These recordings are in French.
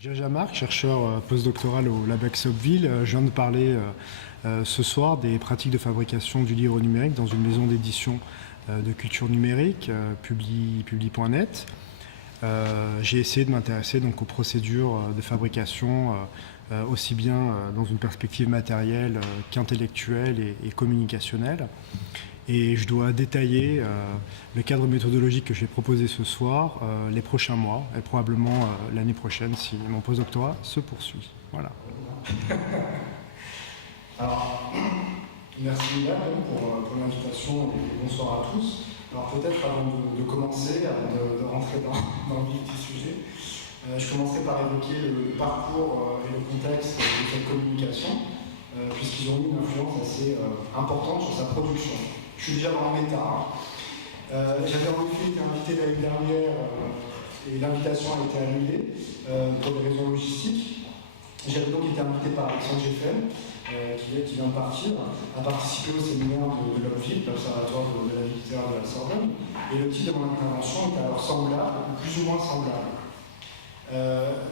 Virja Marc, chercheur postdoctoral au LabEx Soppeville. Je viens de parler ce soir des pratiques de fabrication du livre numérique dans une maison d'édition de culture numérique, Publi.net. J'ai essayé de m'intéresser donc aux procédures de fabrication, aussi bien dans une perspective matérielle qu'intellectuelle et communicationnelle. Et je dois détailler le cadre méthodologique que j'ai proposé ce soir, les prochains mois, et probablement l'année prochaine si mon postdoctorat se poursuit. Voilà. Alors, merci Milan pour l'invitation et bonsoir à tous. Alors peut-être avant de commencer, avant de rentrer dans le vif du sujet, je commencerai par évoquer le parcours et le contexte de cette communication, puisqu'ils ont eu une influence assez importante sur sa production. Je suis déjà dans le méta. J'avais en effet été invité l'année dernière et l'invitation a été annulée pour des raisons logistiques. J'avais donc été invité par Alexandre Geffen, qui vient de partir, à participer au séminaire de l'OBVIP, l'Observatoire de la vie littéraire de la Sorbonne. Et le titre de mon intervention était alors semblable, ou plus ou moins semblable.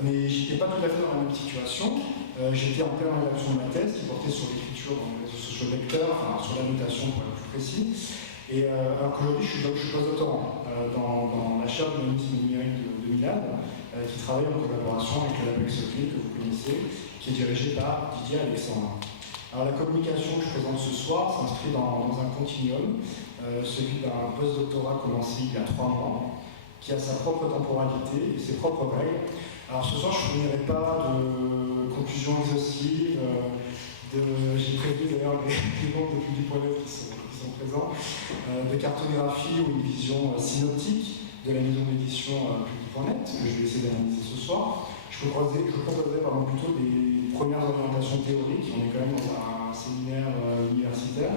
Mais je n'étais pas tout à fait dans la même situation. J'étais en pleine rédaction de ma thèse qui portait sur l'écriture dans les réseaux sociaux lecteurs, enfin sur la notation pour être plus précis. Et alors qu'aujourd'hui, je suis postdoctorant dans la chaire de l'humanisme numérique de Milad, qui travaille en collaboration avec le LabEx Soppeville que vous connaissez, qui est dirigé par Didier Alexandre. Alors la communication que je présente ce soir s'inscrit dans un continuum, celui d'un postdoctorat commencé il y a 3 mois, qui a sa propre temporalité et ses propres règles. Alors ce soir, je ne fournirai pas de conclusions exhaustives, j'ai prévu d'ailleurs les membres de Publi.net qui sont présents, de cartographie ou une vision synoptique de la maison d'édition Publi.net, que je vais essayer d'analyser ce soir. Je proposerai plutôt des premières orientations théoriques, on est quand même dans un séminaire universitaire.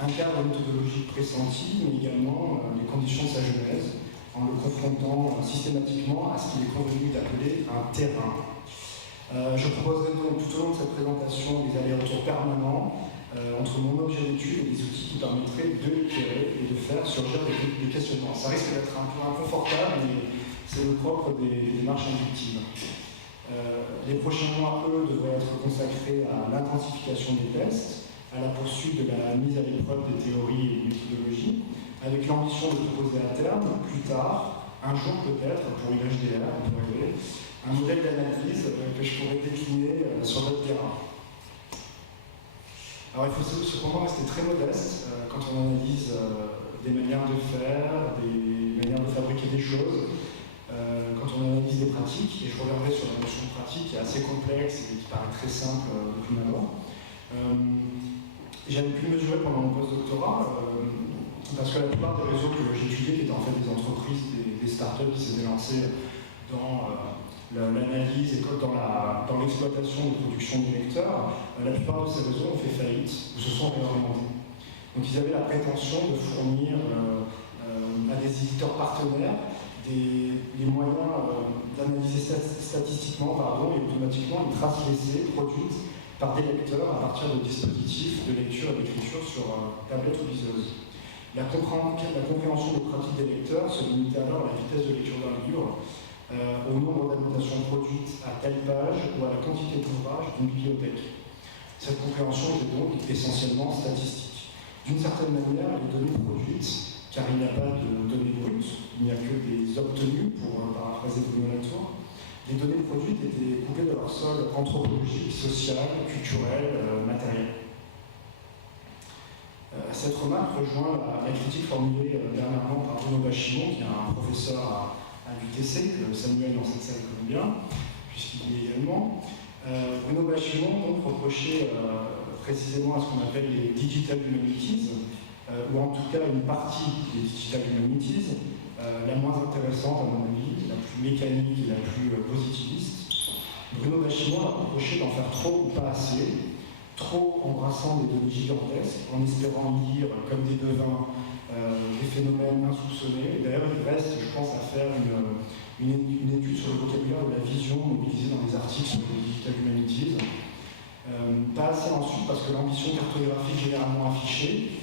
Un cadre méthodologique pressenti, mais également les conditions de sa genèse, en le confrontant systématiquement à ce qu'il est convenu d'appeler un terrain. Je proposerai donc tout au long de cette présentation des allers-retours permanents entre mon objet d'étude et des outils qui permettraient de l'éclairer et de faire surgir des questionnements. Ça risque d'être un peu inconfortable, mais c'est le propre des démarches inductives. Les prochains mois, eux, devraient être consacrés à l'intensification des tests, à la poursuite de la mise à l'épreuve des théories et des méthodologies, avec l'ambition de proposer à terme, plus tard, un jour peut-être, pour une HDR, on pourrait dire, un modèle d'analyse que je pourrais décliner sur notre terrain. Alors il faut cependant rester très modeste quand on analyse des manières de faire, des manières de fabriquer des choses, quand on analyse des pratiques, et je reviendrai sur la notion de pratique qui est assez complexe et qui paraît très simple de prime abord. J'avais pu mesurer pendant mon postdoctorat, parce que la plupart des réseaux que j'étudiais, qui étaient en fait des entreprises, des startups qui s'étaient lancées dans l'analyse et dans l'exploitation de production des lecteurs, la plupart de ces réseaux ont fait faillite ou se sont réorientés. Donc ils avaient la prétention de fournir à des éditeurs partenaires les moyens d'analyser statistiquement et automatiquement une trace laissée, produite par des lecteurs à partir de dispositifs de lecture et d'écriture sur tablette ou liseuse. La compréhension des pratiques des lecteurs se limitait alors à la vitesse de lecture d'un livre, au nombre d'annotations produites à telle page ou à la quantité d'ouvrages d'une bibliothèque. Cette compréhension était donc essentiellement statistique. D'une certaine manière, les données produites, car il n'y a pas de données brutes, il n'y a que des obtenues, pour paraphraser Bruno Latour, les données produites étaient coupées de leur sol anthropologique, social, culturel, matériel. Cette remarque rejoint la critique formulée dernièrement par Bruno Bachimon, qui est un professeur à l'UTC, que Samuel dans cette salle connaît bien, puisqu'il y est également. Bruno Bachimon donc reprochait précisément à ce qu'on appelle les digital humanities, ou en tout cas une partie des digital humanities, la moins intéressante à mon avis, la plus mécanique et la plus positiviste. Bruno Bachimon a reproché d'en faire trop ou pas assez, trop embrassant des données gigantesques, en espérant lire comme des devins des phénomènes insoupçonnés. Et d'ailleurs, il reste, je pense, à faire une étude sur le vocabulaire de la vision mobilisée dans les articles sur les digital humanities. Pas assez ensuite, parce que l'ambition cartographique généralement affichée,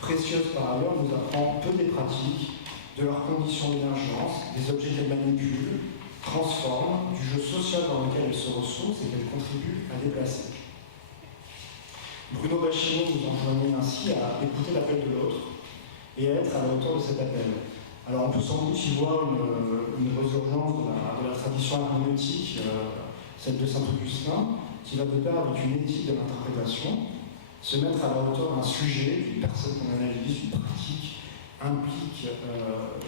précieuse par ailleurs, nous apprend peu des pratiques, de leurs conditions d'émergence, des objets qu'elles manipulent, transforme, du jeu social dans lequel elle se ressource et qu'elle contribue à déplacer. Bruno Bacchino nous enjoignait ainsi à écouter l'appel de l'autre et à être à la hauteur de cet appel. Alors on peut sans doute y voir une résurgence de la tradition herméneutique, celle de Saint-Augustin, qui va de pair avec une éthique de l'interprétation, se mettre à la hauteur d'un sujet, d'une personne qu'on analyse, d'une pratique, implique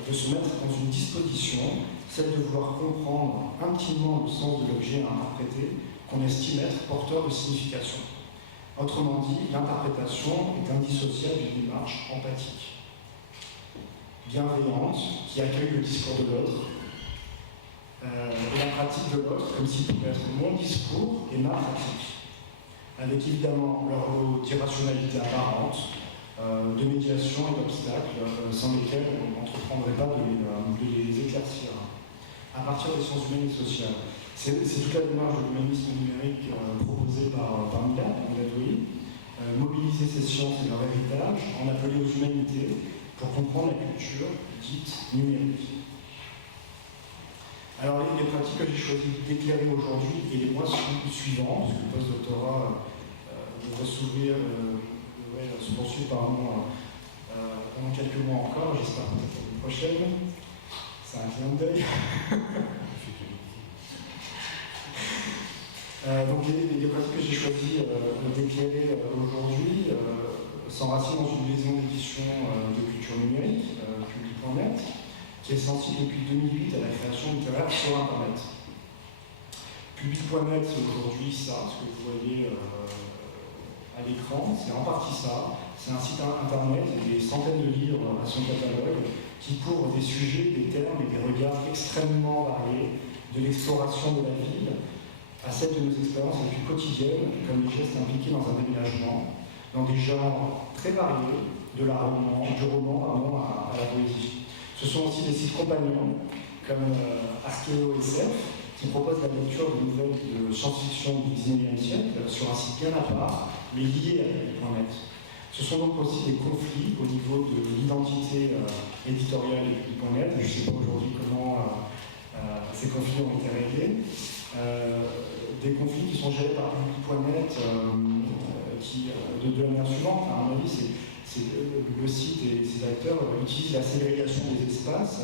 de se mettre dans une disposition, celle de vouloir comprendre intimement le sens de l'objet à interpréter, qu'on estime être porteur de signification. Autrement dit, l'interprétation est indissociable d'une démarche empathique, bienveillante, qui accueille le discours de l'autre, et la pratique de l'autre, comme s'il pouvait être mon discours et ma pratique, avec évidemment leur lot d'irrationalité apparente, de médiation et d'obstacles sans lesquels on n'entreprendrait pas de les éclaircir. À partir des sciences humaines et sociales. C'est toute la démarche de l'humanisme numérique proposée par Milan, mobiliser ces sciences et leur héritage, en appeler aux humanités pour comprendre la culture dite numérique. Alors les pratiques que j'ai choisi d'éclairer aujourd'hui et les mois suivants, parce que le post-doctorat devrait se poursuivre pendant quelques mois encore, j'espère peut-être l'année prochaine. C'est un clin d'œil. Donc les pratiques que j'ai choisi d'éclairer aujourd'hui s'enracinent dans une maison d'édition de culture numérique, Public.net, qui est sensible depuis 2008 à la création littéraire sur Internet. Public.net, c'est aujourd'hui ça, ce que vous voyez à l'écran, c'est en partie ça. C'est un site internet et des centaines de livres à son catalogue qui couvrent des sujets, des termes et des regards extrêmement variés, de l'exploration de la ville à celle de nos expériences les plus quotidiennes, comme les gestes impliqués dans un déménagement, dans des genres très variés, du roman à la poésie. Ce sont aussi des sites compagnons, comme Archéo SF, qui proposent la lecture de nouvelles de science-fiction du XIXe siècle sur un site bien à part, mais lié à Public.net. Ce sont donc aussi des conflits au niveau de l'identité éditoriale de Public.net. Je ne sais pas aujourd'hui comment ces conflits ont été réglés. Des conflits qui sont gérés par Public.net de la manière suivante. À mon avis, le site et ses acteurs utilisent la ségrégation des espaces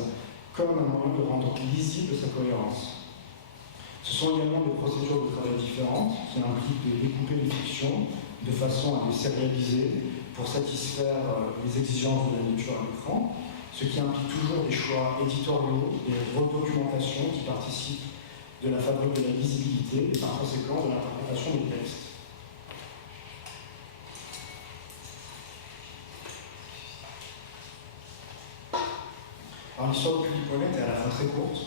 comme un moyen de rendre lisible sa cohérence. Ce sont également des procédures de travail différentes qui impliquent de découper les fictions de façon à les sérialiser pour satisfaire les exigences de la lecture à l'écran, ce qui implique toujours des choix éditoriaux, des redocumentations qui participent de la fabrique de la visibilité et par conséquent de l'interprétation des textes. Alors l'histoire de Public.net est à la fois très courte,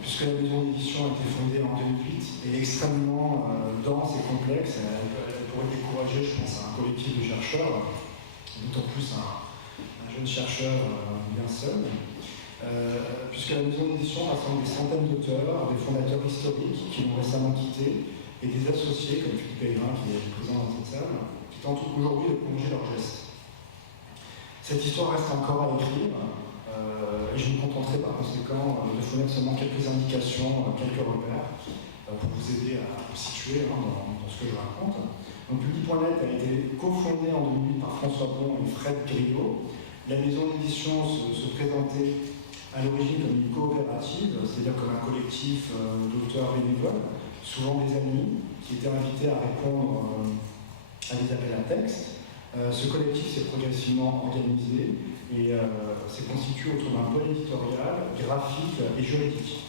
puisque la maison d'édition a été fondée en 2008 et extrêmement dense et complexe. Elle pourrait décourager, je pense, un collectif de chercheurs, d'autant plus un jeune chercheur bien seul. Puisque la maison d'édition rassemble des centaines d'auteurs, des fondateurs historiques qui l'ont récemment quitté, et des associés comme Philippe Pellegrin qui est présent dans cette salle, qui tentent aujourd'hui de prolonger leurs gestes. Cette histoire reste encore à écrire, et je me contenterai par conséquent de fournir seulement quelques indications, quelques repères, pour vous aider à vous situer dans ce que je raconte. Donc Public.net a été cofondé en 2008 par François Bon et Fred Griot. La maison d'édition se présentait à l'origine comme une coopérative, c'est-à-dire comme un collectif d'auteurs bénévoles, souvent des amis, qui étaient invités à répondre à des appels à texte. Ce collectif s'est progressivement organisé et s'est constitué autour d'un pôle éditorial, graphique et juridique.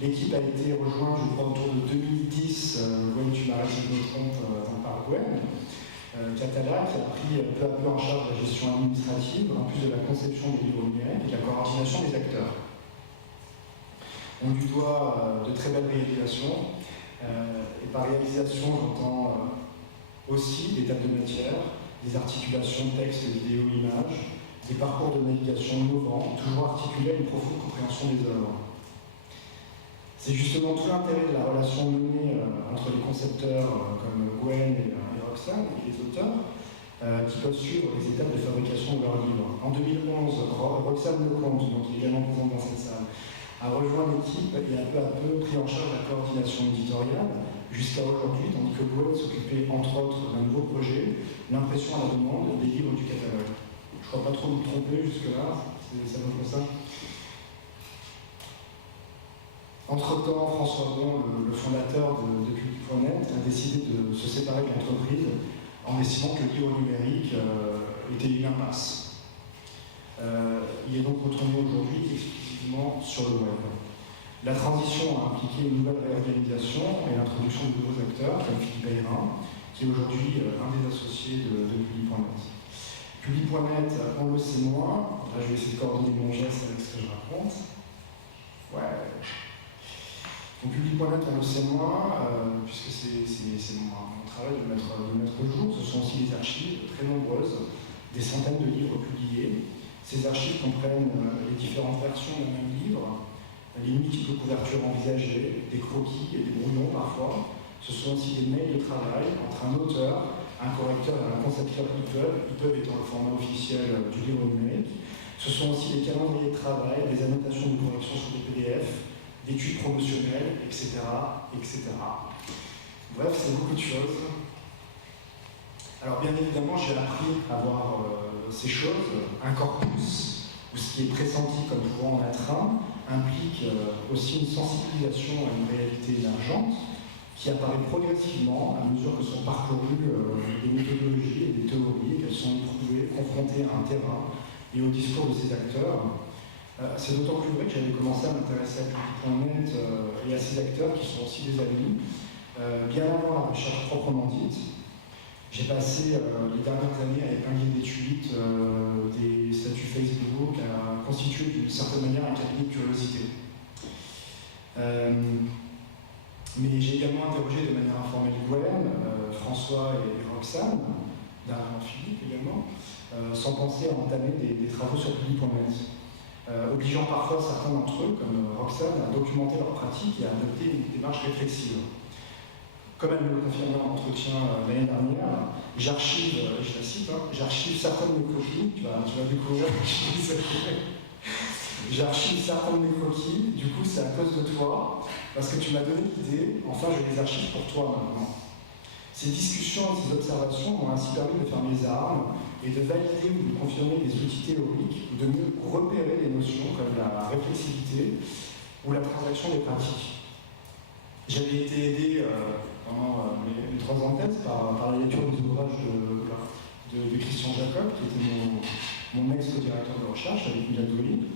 L'équipe a été rejointe, je crois, autour de 2010, Gwen, tu m'arrêtes si je me trompe, par Gwen Catala, qui a pris peu à peu en charge la gestion administrative, en plus de la conception des livres numériques et de la coordination des acteurs. On lui doit de très belles réalisations, et par réalisation, j'entends aussi des tables de matière, des articulations texte, vidéo, images, des parcours de navigation innovants, toujours articulés à une profonde compréhension des œuvres. C'est justement tout l'intérêt de la relation menée entre les concepteurs comme Gwen et Roxane et les auteurs qui peuvent suivre les étapes de fabrication de leurs livres. En 2011, Roxane Lecomte, donc qui est également présente dans cette salle, a rejoint l'équipe et a peu à peu pris en charge la coordination éditoriale jusqu'à aujourd'hui, tandis que Gwen s'occupait entre autres d'un nouveau projet, l'impression à la demande des livres du catalogue. Je ne crois pas trop me tromper jusque-là, ça me fait ça. Entre-temps, François Bon, le fondateur de Public.net, a décidé de se séparer de l'entreprise en estimant que le livre numérique était une impasse. Il est donc retourné aujourd'hui exclusivement sur le web. La transition a impliqué une nouvelle réorganisation et l'introduction de nouveaux acteurs comme Philippe Ayrin, qui est aujourd'hui un des associés de Public.net. Public.net, on le sait moins. Là, je vais essayer de coordonner mon geste avec ce que je raconte. Ouais. Donc Public.net, on le sait moins, puisque c'est mon travail de mettre au jour. Ce sont aussi des archives très nombreuses, des centaines de livres publiés. Ces archives comprennent les différentes versions d'un même livre, les multiples couvertures envisagées, des croquis et des brouillons parfois. Ce sont aussi des mails de travail entre un auteur, un correcteur et un concepteur EPUB étant le format officiel du livre numérique. Ce sont aussi des calendriers de travail, des annotations de correction sur des PDF, d'études promotionnelles, etc., etc. Bref, c'est beaucoup de choses. Alors bien évidemment, j'ai appris à voir ces choses. Un corpus, ou ce qui est pressenti comme pouvant en être un, implique aussi une sensibilisation à une réalité émergente qui apparaît progressivement à mesure que sont parcourues des méthodologies et des théories, qu'elles sont éprouvées, confrontées à un terrain et au discours de ces acteurs. C'est d'autant plus vrai que j'avais commencé à m'intéresser à Public.net et à ces acteurs qui sont aussi des amis, bien avant la recherche proprement dite. J'ai passé les dernières années à épingler des tweets, des statuts Facebook, à constituer d'une certaine manière un cabinet de curiosité. Mais j'ai également interrogé de manière informelle Gwen, François et Roxane, dernièrement Philippe également, sans penser à entamer des travaux sur Public.net. Obligeant parfois certains d'entre eux, comme Roxane, à documenter leurs pratiques et à adopter une démarche réflexive. Comme elle me le confirmait en entretien l'année dernière, j'archive, je la cite, j'archive certaines de mes croquis, tu vas découvrir, j'archive certains de mes croquis, du coup c'est à cause de toi, parce que tu m'as donné l'idée, enfin je les archive pour toi maintenant. Ces discussions et ces observations m'ont ainsi permis de faire mes armes et de valider ou de confirmer des outils théoriques ou de mieux repérer des notions comme la réflexivité ou la transaction des pratiques. J'avais été aidé pendant mes 3 ans de thèse par la lecture des ouvrages de Christian Jacob, qui était mon ex-co-directeur de recherche avec Milan Dolly.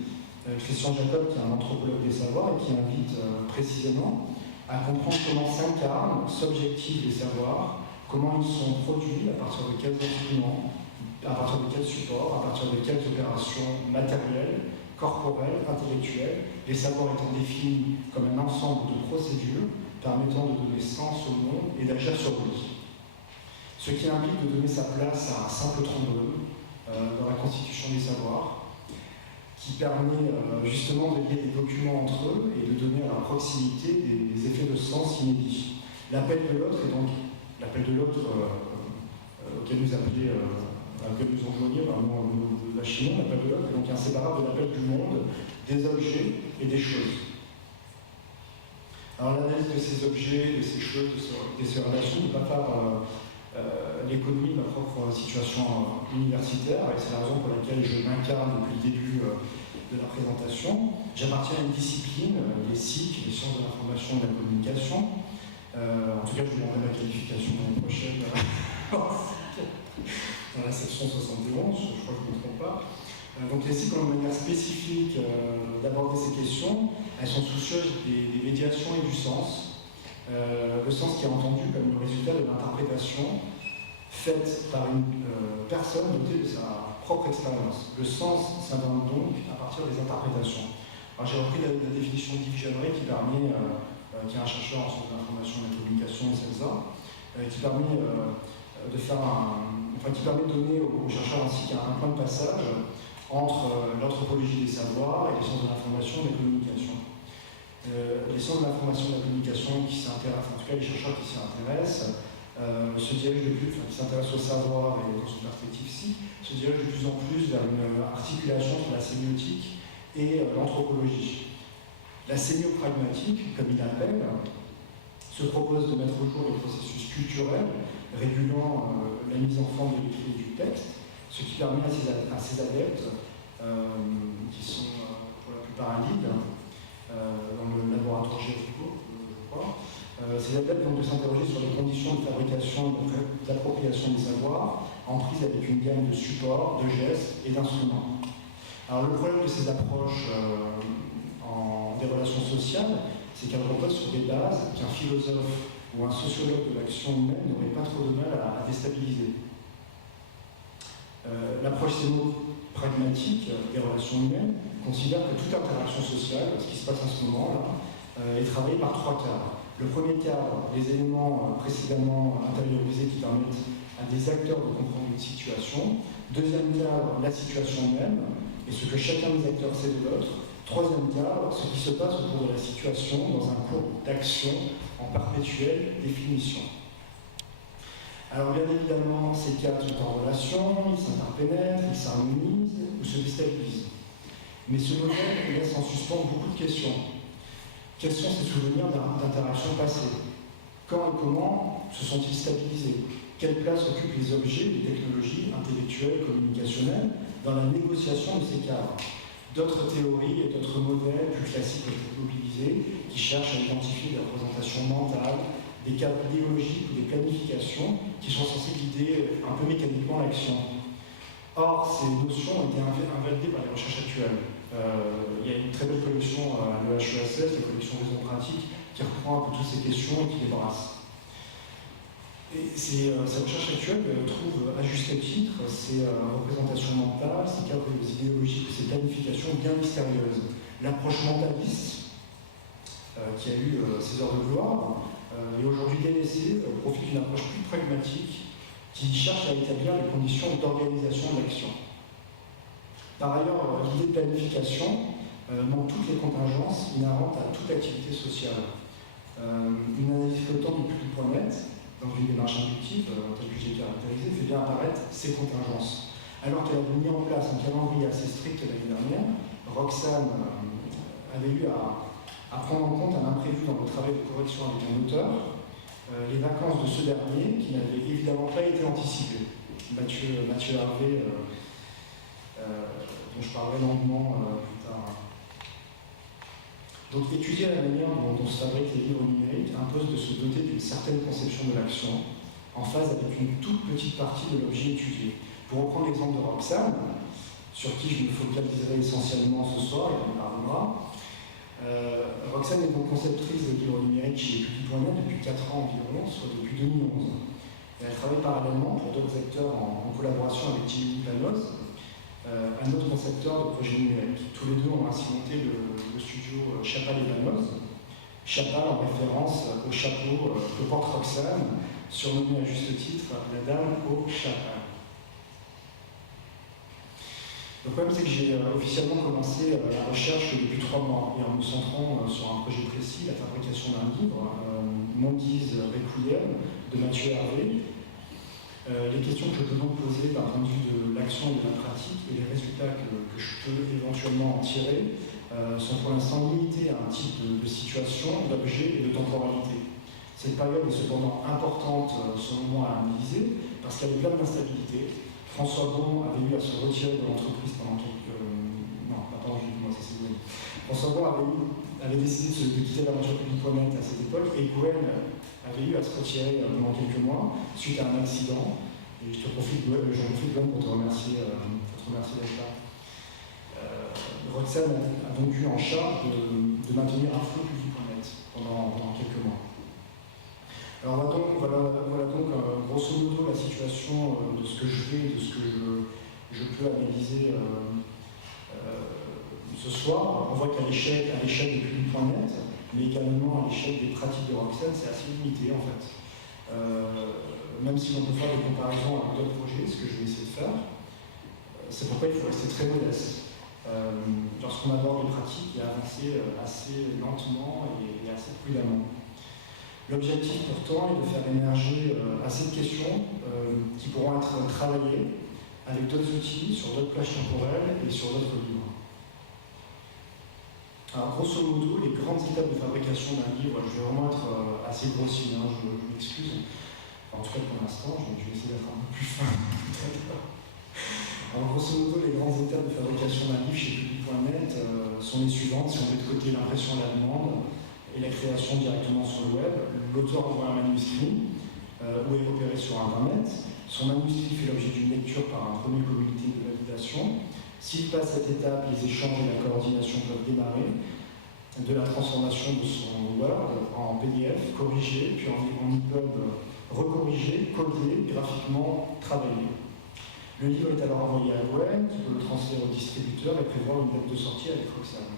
Christian Jacob, qui est un anthropologue des savoirs et qui invite précisément à comprendre comment s'incarnent, s'objectivent les savoirs, comment ils sont produits, à partir de quels instruments, à partir de quels supports, à partir de quelles opérations matérielles, corporelles, intellectuelles, les savoirs étant définis comme un ensemble de procédures permettant de donner sens au monde et d'agir sur lui. Ce qui implique de donner sa place à un simple trombone dans la constitution des savoirs, qui permet justement de lier des documents entre eux et de donner à leur proximité des effets de sens inédits. L'appel de l'autre est donc l'appel de l'autre auquel nous enjoignons de la Chine, l'appel de l'autre est donc inséparable de l'appel du monde, des objets et des choses. Alors l'analyse de ces objets, de ces choses, de ces relations ne peut pas faire l'économie de ma propre situation universitaire, et c'est la raison pour laquelle je m'incarne depuis le début de la présentation. J'appartiens à une discipline, les SIC, les sciences de l'information et de la communication. En tout cas, je demanderai ma qualification l'année prochaine dans la section 71, je crois que je ne me trompe pas. Donc les SIC ont une manière spécifique d'aborder ces questions. Elles sont soucieuses des médiations et du sens. Le sens qui est entendu comme le résultat de l'interprétation faite par une personne dotée de sa propre expérience. Le sens s'invente donc à partir des interprétations. Alors j'ai repris la définition d'Yves Jeanneret qui est un chercheur en sciences de l'information et de la communication, CELSA, qui permet de donner aux chercheurs ainsi qu'un point de passage entre l'anthropologie des savoirs et les sciences de l'information et de la communication. Les sciences de l'information et de la communication qui s'intéressent, en tout cas les chercheurs qui s'y intéressent, qui s'intéressent au savoir et dans une perspective se dirigent de plus en plus vers une articulation entre la sémiotique et l'anthropologie. La sémiopragmatique, comme il l'appelle, se propose de mettre au jour les processus culturels régulant la mise en forme de l'écrit et du texte, ce qui permet à ces adeptes, qui sont pour la plupart à Lille, dans le laboratoire Géricault, je crois, ces adeptes vont de s'interroger sur les conditions de fabrication et d'appropriation des savoirs, en prise avec une gamme de supports, de gestes et d'instruments. Alors le problème de ces approches des relations sociales, c'est qu'elles reposent sur des bases qu'un philosophe ou un sociologue de l'action humaine n'aurait pas trop de mal à déstabiliser. L'approche sémo-pragmatique des relations humaines considère que toute interaction sociale, ce qui se passe en ce moment-là, est travaillée par trois cadres. Le premier cadre, les éléments précédemment intériorisés qui permettent à des acteurs de comprendre une situation. Deuxième cadre, la situation même, et ce que chacun des acteurs sait de l'autre. Troisième cadre, ce qui se passe au cours de la situation dans un cours d'action en perpétuelle définition. Alors bien évidemment, ces cadres sont en relation, ils s'interpénètrent, ils s'harmonisent ou se déstabilisent. Mais ce modèle laisse en suspens beaucoup de questions. Quels sont ces souvenirs d'interactions passées? Quand et comment se sont-ils stabilisés? Quelle place occupent les objets, les technologies intellectuelles, communicationnelles dans la négociation de ces cadres? D'autres théories et d'autres modèles plus classiques ont été mobilisés qui cherchent à identifier des représentations mentales, des cadres idéologiques ou des planifications qui sont censées guider un peu mécaniquement l'action. Or, ces notions ont été invalidées par les recherches actuelles. Il y a une très belle collection à l'EHESS, la collection Raison pratique, qui reprend un peu toutes ces questions et qui les brasse. Et ces recherches actuelles trouvent à juste titre ces représentations mentales, ces cadres idéologiques, ces planifications bien mystérieuses. L'approche mentaliste, qui a eu ses heures de gloire, est aujourd'hui délaissée au profit d'une approche plus pragmatique qui cherche à établir les conditions d'organisation de l'action. Par ailleurs, l'idée de planification manque toutes les contingences inhérentes à toute activité sociale. Une analyse flottante du public.net, dans une démarche inductive, telle que j'ai caractérisée, fait bien apparaître ces contingences. Alors qu'elle avait mis en place un calendrier assez strict l'année dernière, Roxane avait eu à prendre en compte un imprévu dans le travail de correction avec un auteur, les vacances de ce dernier, qui n'avaient évidemment pas été anticipées. Mathieu Harvey, dont je parlerai longuement plus tard. Donc étudier la manière dont se fabriquent les livres numériques impose de se doter d'une certaine conception de l'action, en phase avec une toute petite partie de l'objet étudié. Pour reprendre l'exemple de Roxane, sur qui je me focaliserai essentiellement ce soir, et on en parlera, Roxane est donc conceptrice de livres numériques chez Public.net depuis 4 ans environ, soit depuis 2011. Et elle travaille parallèlement pour d'autres acteurs en collaboration avec Jimmy Panos, un autre concepteur de projet numérique. Tous les deux ont ainsi monté le studio Chapal et Panos. Chapal en référence au chapeau que porte Roxane, surnommée à juste titre la dame au Chapal. Le problème, c'est que j'ai officiellement commencé la recherche depuis 3 mois, et en me centrant sur un projet précis, la fabrication d'un livre, Mondi's Requiem, de Mathieu Harvey. Les questions que je peux donc poser d'un point de vue de l'action et de la pratique et les résultats que je peux éventuellement en tirer sont pour l'instant limités à un type de situation, d'objet et de temporalité. Cette période est cependant importante, selon moi, à analyser parce qu'elle est pleine d'instabilité. François Bon avait eu à se retirer de l'entreprise pendant quelques... non, pas pendant quelques mois, ça c'est vrai. François Bon avait décidé de quitter l'aventure Public.net à cette époque, et Gwen avait eu à se retirer pendant quelques mois suite à un accident. Et j'en profite Gwen pour te remercier d'être là. Roxane a donc eu en charge de maintenir un flot Public.net pendant quelques mois. Alors voilà donc grosso modo la situation de ce que je fais, de ce que je peux analyser ce soir. On voit qu'à l'échelle de Public.net, mais également à l'échelle des pratiques de Roxane, c'est assez limité en fait. Même si on peut faire des comparaisons avec d'autres projets, ce que je vais essayer de faire, c'est pourquoi il faut rester très modeste. Lorsqu'on aborde les pratiques et avancer assez lentement et assez prudemment. L'objectif pourtant est de faire émerger assez de questions qui pourront être travaillées avec d'autres outils, sur d'autres plages temporelles et sur d'autres livres. Alors, grosso modo, les grandes étapes de fabrication d'un livre, je vais vraiment être assez grossier, hein, je m'excuse. Enfin, en tout cas pour l'instant, je vais essayer d'être un peu plus fin. Alors, grosso modo, les grandes étapes de fabrication d'un livre chez Public.net sont les suivantes. Si on met de côté l'impression à la demande et la création directement sur le web, l'auteur envoie un manuscrit ou est repéré sur Internet. Son manuscrit fait l'objet d'une lecture par un premier comité de validation. S'il passe cette étape, les échanges et la coordination peuvent démarrer, de la transformation de son Word en PDF, corrigé, puis en EPUB recorrigé, codé, graphiquement travaillé. Le livre est alors envoyé à l'OM, qui peut le transférer au distributeur et prévoir une date de sortie avec Roxane.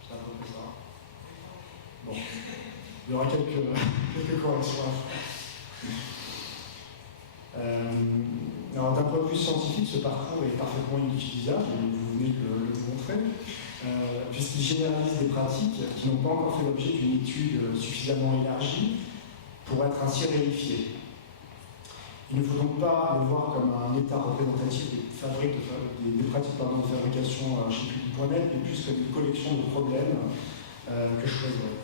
C'est à peu près ça. Bon. Il y aura quelques corrections à faire. Alors d'un point de vue scientifique, ce parcours est parfaitement inutilisable, et vous venez de le montrer, puisqu'il généralise des pratiques qui n'ont pas encore fait l'objet d'une étude suffisamment élargie pour être ainsi réifiées. Il ne faut donc pas le voir comme un état représentatif des pratiques de fabrication chez Public.net, mais plus comme une collection de problèmes que je choisirais.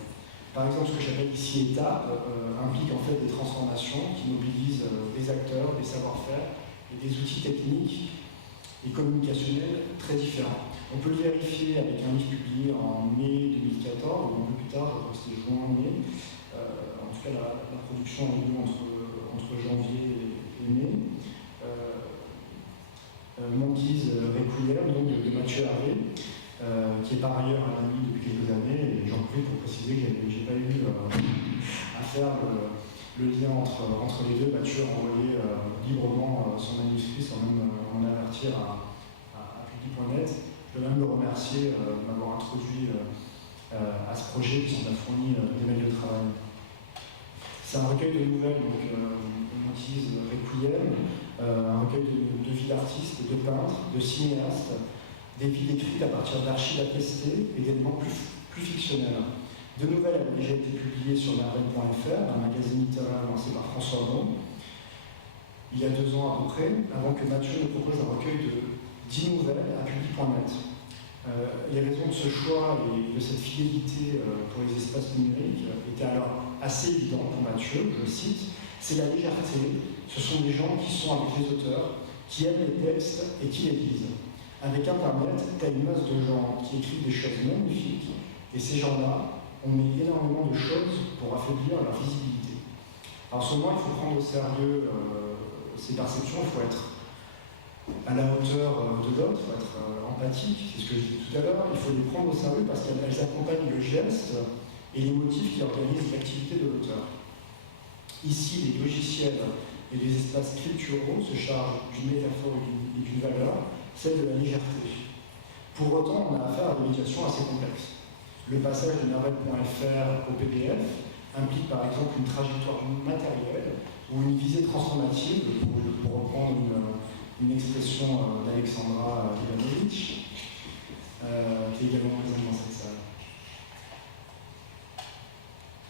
Par exemple, ce que j'appelle ici étape implique en fait des transformations qui mobilisent des acteurs, des savoir-faire et des outils techniques et communicationnels très différents. On peut le vérifier avec un livre publié en mai 2014, ou un peu plus tard, je crois que c'était juin-mai. En tout cas, la production a eu lieu entre janvier et mai. Monkeys Requiem, donc de Mathieu Hervé, qui est par ailleurs un ami depuis quelques années, et j'en profite pour préciser que je n'ai pas eu à faire le lien entre les deux. Mathieu a envoyé librement son manuscrit sans même en avertir à Public.net. Je veux même le remercier de m'avoir introduit à ce projet puisqu'on a fourni des mails de travail. C'est un recueil de nouvelles, donc Monkeys Requiem, un recueil de vies d'artistes, de peintres, de cinéastes, des vies décrites à partir d'archives attestées et d'éléments plus fictionnels. Deux nouvelles avaient déjà été publiées sur merveille.fr, un magazine littéraire lancé par François Bon, il y a 2 ans à peu près, avant que Mathieu ne propose un recueil de 10 nouvelles à Public.net. Les raisons de ce choix et de cette fidélité pour les espaces numériques étaient alors assez évidentes pour Mathieu, je le cite, c'est la légèreté, ce sont des gens qui sont avec les auteurs, qui aiment les textes et qui les lisent. Avec Internet, t'as une masse de gens qui écrivent des choses magnifiques, et ces gens-là, on met énormément de choses pour affaiblir leur visibilité. Alors, en ce moment, il faut prendre au sérieux ces perceptions, il faut être à la hauteur de l'autre, il faut être empathique, c'est ce que je disais tout à l'heure, il faut les prendre au sérieux parce qu'elles accompagnent le geste et les motifs qui organisent l'activité de l'auteur. Ici, les logiciels et les espaces scripturaux se chargent d'une métaphore et d'une valeur, celle de la légèreté. Pour autant, on a affaire à des médiations assez complexes. Le passage de merveille.fr au PDF implique par exemple une trajectoire matérielle ou une visée transformative, pour reprendre une expression d'Alexandra Ivanovic, qui est également présente dans cette salle.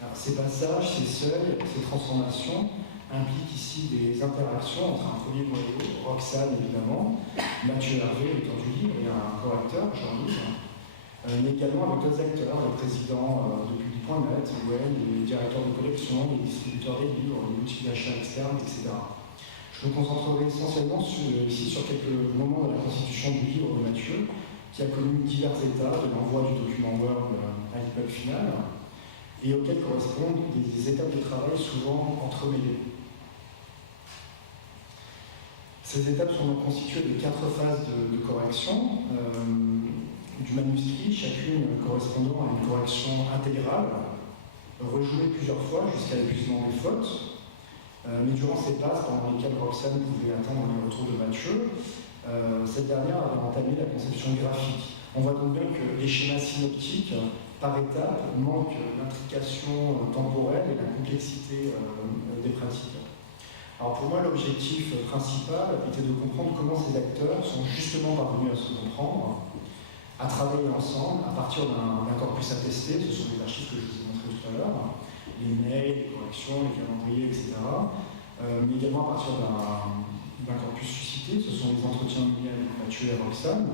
Alors, ces passages, ces seuils, ces transformations impliquent ici des interactions entre un premier noyau, Roxane évidemment, Mathieu Hervé, l'auteur du livre, et un correcteur, Jean-Yves, mais également avec d'autres acteurs, le président de Public.net, les directeurs de collection, les distributeurs des livres, les outils d'achat externes, etc. Je me concentrerai essentiellement ici sur quelques moments de la constitution du livre de Mathieu, qui a connu divers étapes, de l'envoi du document Word à l'EPUB final, et auxquels correspondent des étapes de travail souvent entremêlées. Ces étapes sont donc constituées de 4 phases de correction du manuscrit, chacune correspondant à une correction intégrale, rejouée plusieurs fois jusqu'à l'épuisement des fautes. Mais durant ces passes, pendant lesquelles Roxane pouvait attendre les retours de Mathieu, cette dernière avait entamé la conception graphique. On voit donc bien que les schémas synoptiques, par étapes, manquent l'intrication temporelle et la complexité des pratiques. Alors pour moi, l'objectif principal était de comprendre comment ces acteurs sont justement parvenus à se comprendre, à travailler ensemble à partir d'un corpus attesté, ce sont les archives que je vous ai montrées tout à l'heure, les mails, les corrections, les calendriers, etc. Mais également à partir d'un corpus suscité, ce sont les entretiens menés avec Mathieu et Roxane,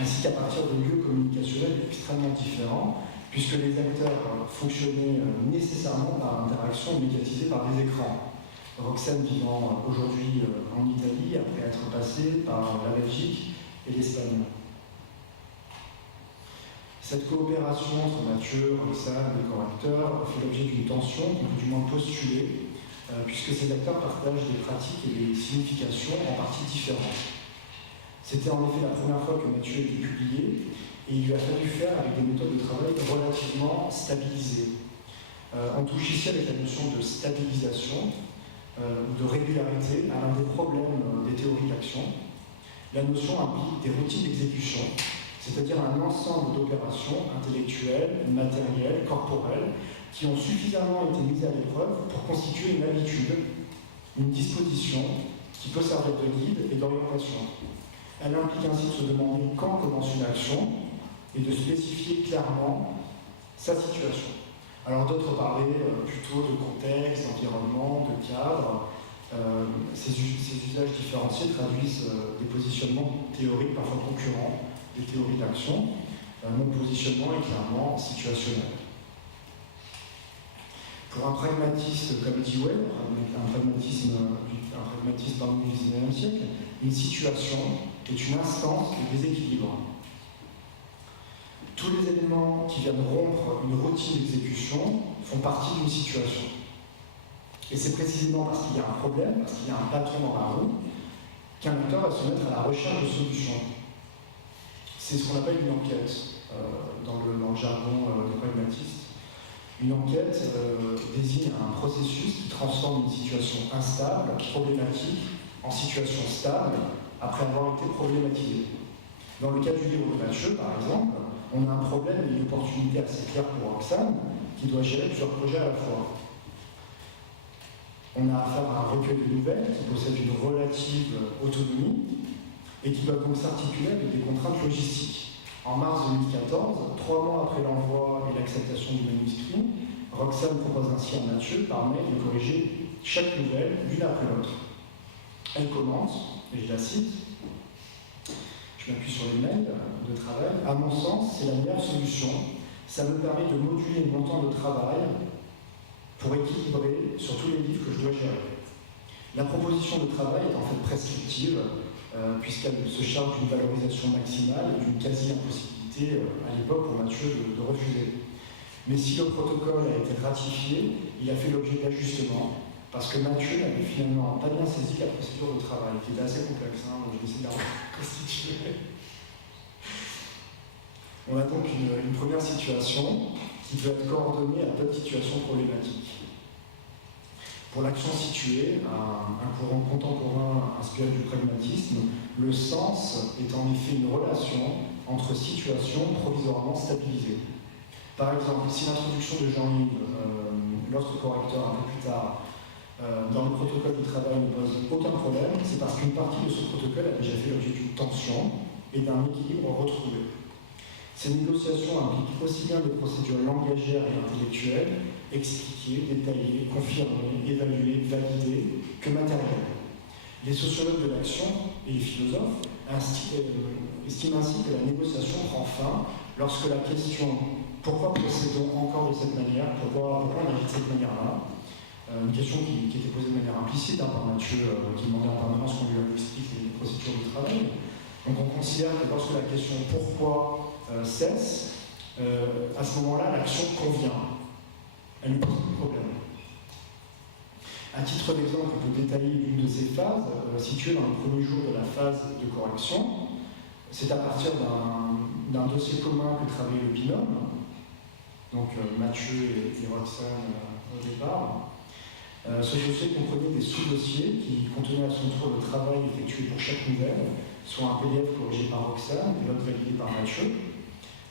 ainsi qu'à partir de lieux communicationnels extrêmement différents, puisque les acteurs fonctionnaient nécessairement par interaction médiatisée par des écrans. Roxane vivant aujourd'hui en Italie, après être passée par la Belgique et l'Espagne. Cette coopération entre Mathieu, Roxane et le correcteur fait l'objet d'une tension qu'on peut du moins postuler, puisque ces acteurs partagent des pratiques et des significations en partie différentes. C'était en effet la première fois que Mathieu était publié, et il lui a fallu faire avec des méthodes de travail relativement stabilisées. On touche ici avec la notion de stabilisation, ou de régularité à l'un des problèmes des théories d'action. La notion implique des routines d'exécution, c'est-à-dire un ensemble d'opérations intellectuelles, matérielles, corporelles, qui ont suffisamment été mises à l'épreuve pour constituer une habitude, une disposition qui peut servir de guide et d'orientation. Elle implique ainsi de se demander quand commence une action et de spécifier clairement sa situation. Alors d'autres parlaient plutôt de contexte, d'environnement, de cadre. Ces usages différenciés traduisent des positionnements théoriques parfois concurrents des théories d'action. Mon positionnement est clairement situationnel. Pour un pragmatiste comme Dewey, un pragmatisme du XIXe siècle, une situation est une instance de déséquilibre. Tous les éléments qui viennent rompre une routine d'exécution font partie d'une situation. Et c'est précisément parce qu'il y a un problème, parce qu'il y a un bâton dans la roue, qu'un acteur va se mettre à la recherche de solutions. C'est ce qu'on appelle une enquête dans le jargon des pragmatistes. Une enquête désigne un processus qui transforme une situation instable, problématique, en situation stable, après avoir été problématisée. Dans le cas du livre de Mathieu, par exemple, on a un problème et une opportunité assez claire pour Roxane, qui doit gérer plusieurs projets à la fois. On a affaire à un recueil de nouvelles qui possède une relative autonomie et qui doit donc s'articuler avec des contraintes logistiques. En mars 2014, 3 mois après l'envoi et l'acceptation du manuscrit, Roxane propose ainsi à Mathieu par mail de corriger chaque nouvelle l'une après l'autre. Elle commence, et je la cite, je m'appuie sur les mails de travail, à mon sens, c'est la meilleure solution. Ça me permet de moduler mon temps de travail pour équilibrer sur tous les livres que je dois gérer. La proposition de travail est en fait prescriptive, puisqu'elle se charge d'une valorisation maximale et d'une quasi-impossibilité à l'époque pour Mathieu de refuser. Mais si le protocole a été ratifié, il a fait l'objet d'ajustements, parce que Mathieu n'avait finalement pas bien saisi la procédure de travail, qui était assez complexe, hein, je vais essayer de la reconstituer. On a donc une première situation qui peut être coordonnée à d'autres situations problématiques. Pour l'action située, un courant contemporain inspiré du pragmatisme, le sens est en effet une relation entre situations provisoirement stabilisées. Par exemple, si l'introduction de Jean-Yves, l'autre correcteur un peu plus tard, dans le protocole du travail ne pose aucun problème, c'est parce qu'une partie de ce protocole a déjà fait l'objet d'une tension et d'un équilibre retrouvé. Ces négociations impliquent aussi bien des procédures langagières et intellectuelles, expliquées, détaillées, confirmées, évaluées, validées, que matérielles. Les sociologues de l'action et les philosophes estiment ainsi que la négociation prend fin lorsque la question « pourquoi procédons encore de cette manière ? Pourquoi on agit de cette manière-là ?» une question qui était posée de manière implicite par Mathieu, qui demandait en permanence qu'on lui explique les procédures du travail. Donc on considère que lorsque la question « pourquoi ?» cesse, à ce moment-là, l'action convient. Elle ne pose plus de problème. À titre d'exemple, on peut détailler une de ces phases, située dans le premier jour de la phase de correction. C'est à partir d'un dossier commun que travaillait le binôme, donc Mathieu et Roxane au départ. Ce dossier comprenait des sous-dossiers qui contenaient à son tour le travail effectué pour chaque nouvelle, soit un PDF corrigé par Roxane et l'autre validé par Mathieu.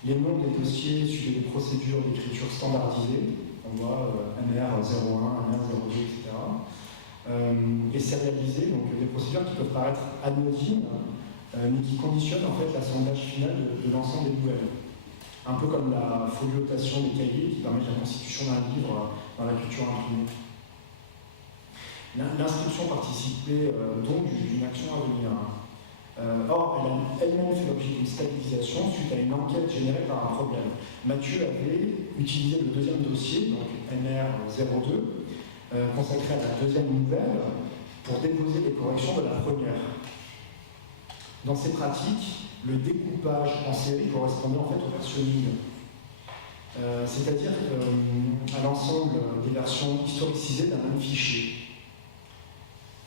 Les noms des dossiers suivaient des procédures d'écriture standardisées, on voit MR01, MR02, etc. Et sérialisées, donc des procédures qui peuvent paraître anodines, mais qui conditionnent en fait l'assemblage final de l'ensemble des nouvelles. Un peu comme la foliotation des cahiers qui permettent la constitution d'un livre dans la culture imprimée. L'inscription participait donc d'une action à venir. Or, elle a elle-même fait l'objet d'une stabilisation suite à une enquête générée par un problème. Mathieu avait utilisé le deuxième dossier, donc NR02, consacré à la deuxième nouvelle, pour déposer les corrections de la première. Dans ces pratiques, le découpage en série correspondait en fait au versionning, c'est-à-dire à l'ensemble des versions historicisées d'un même fichier.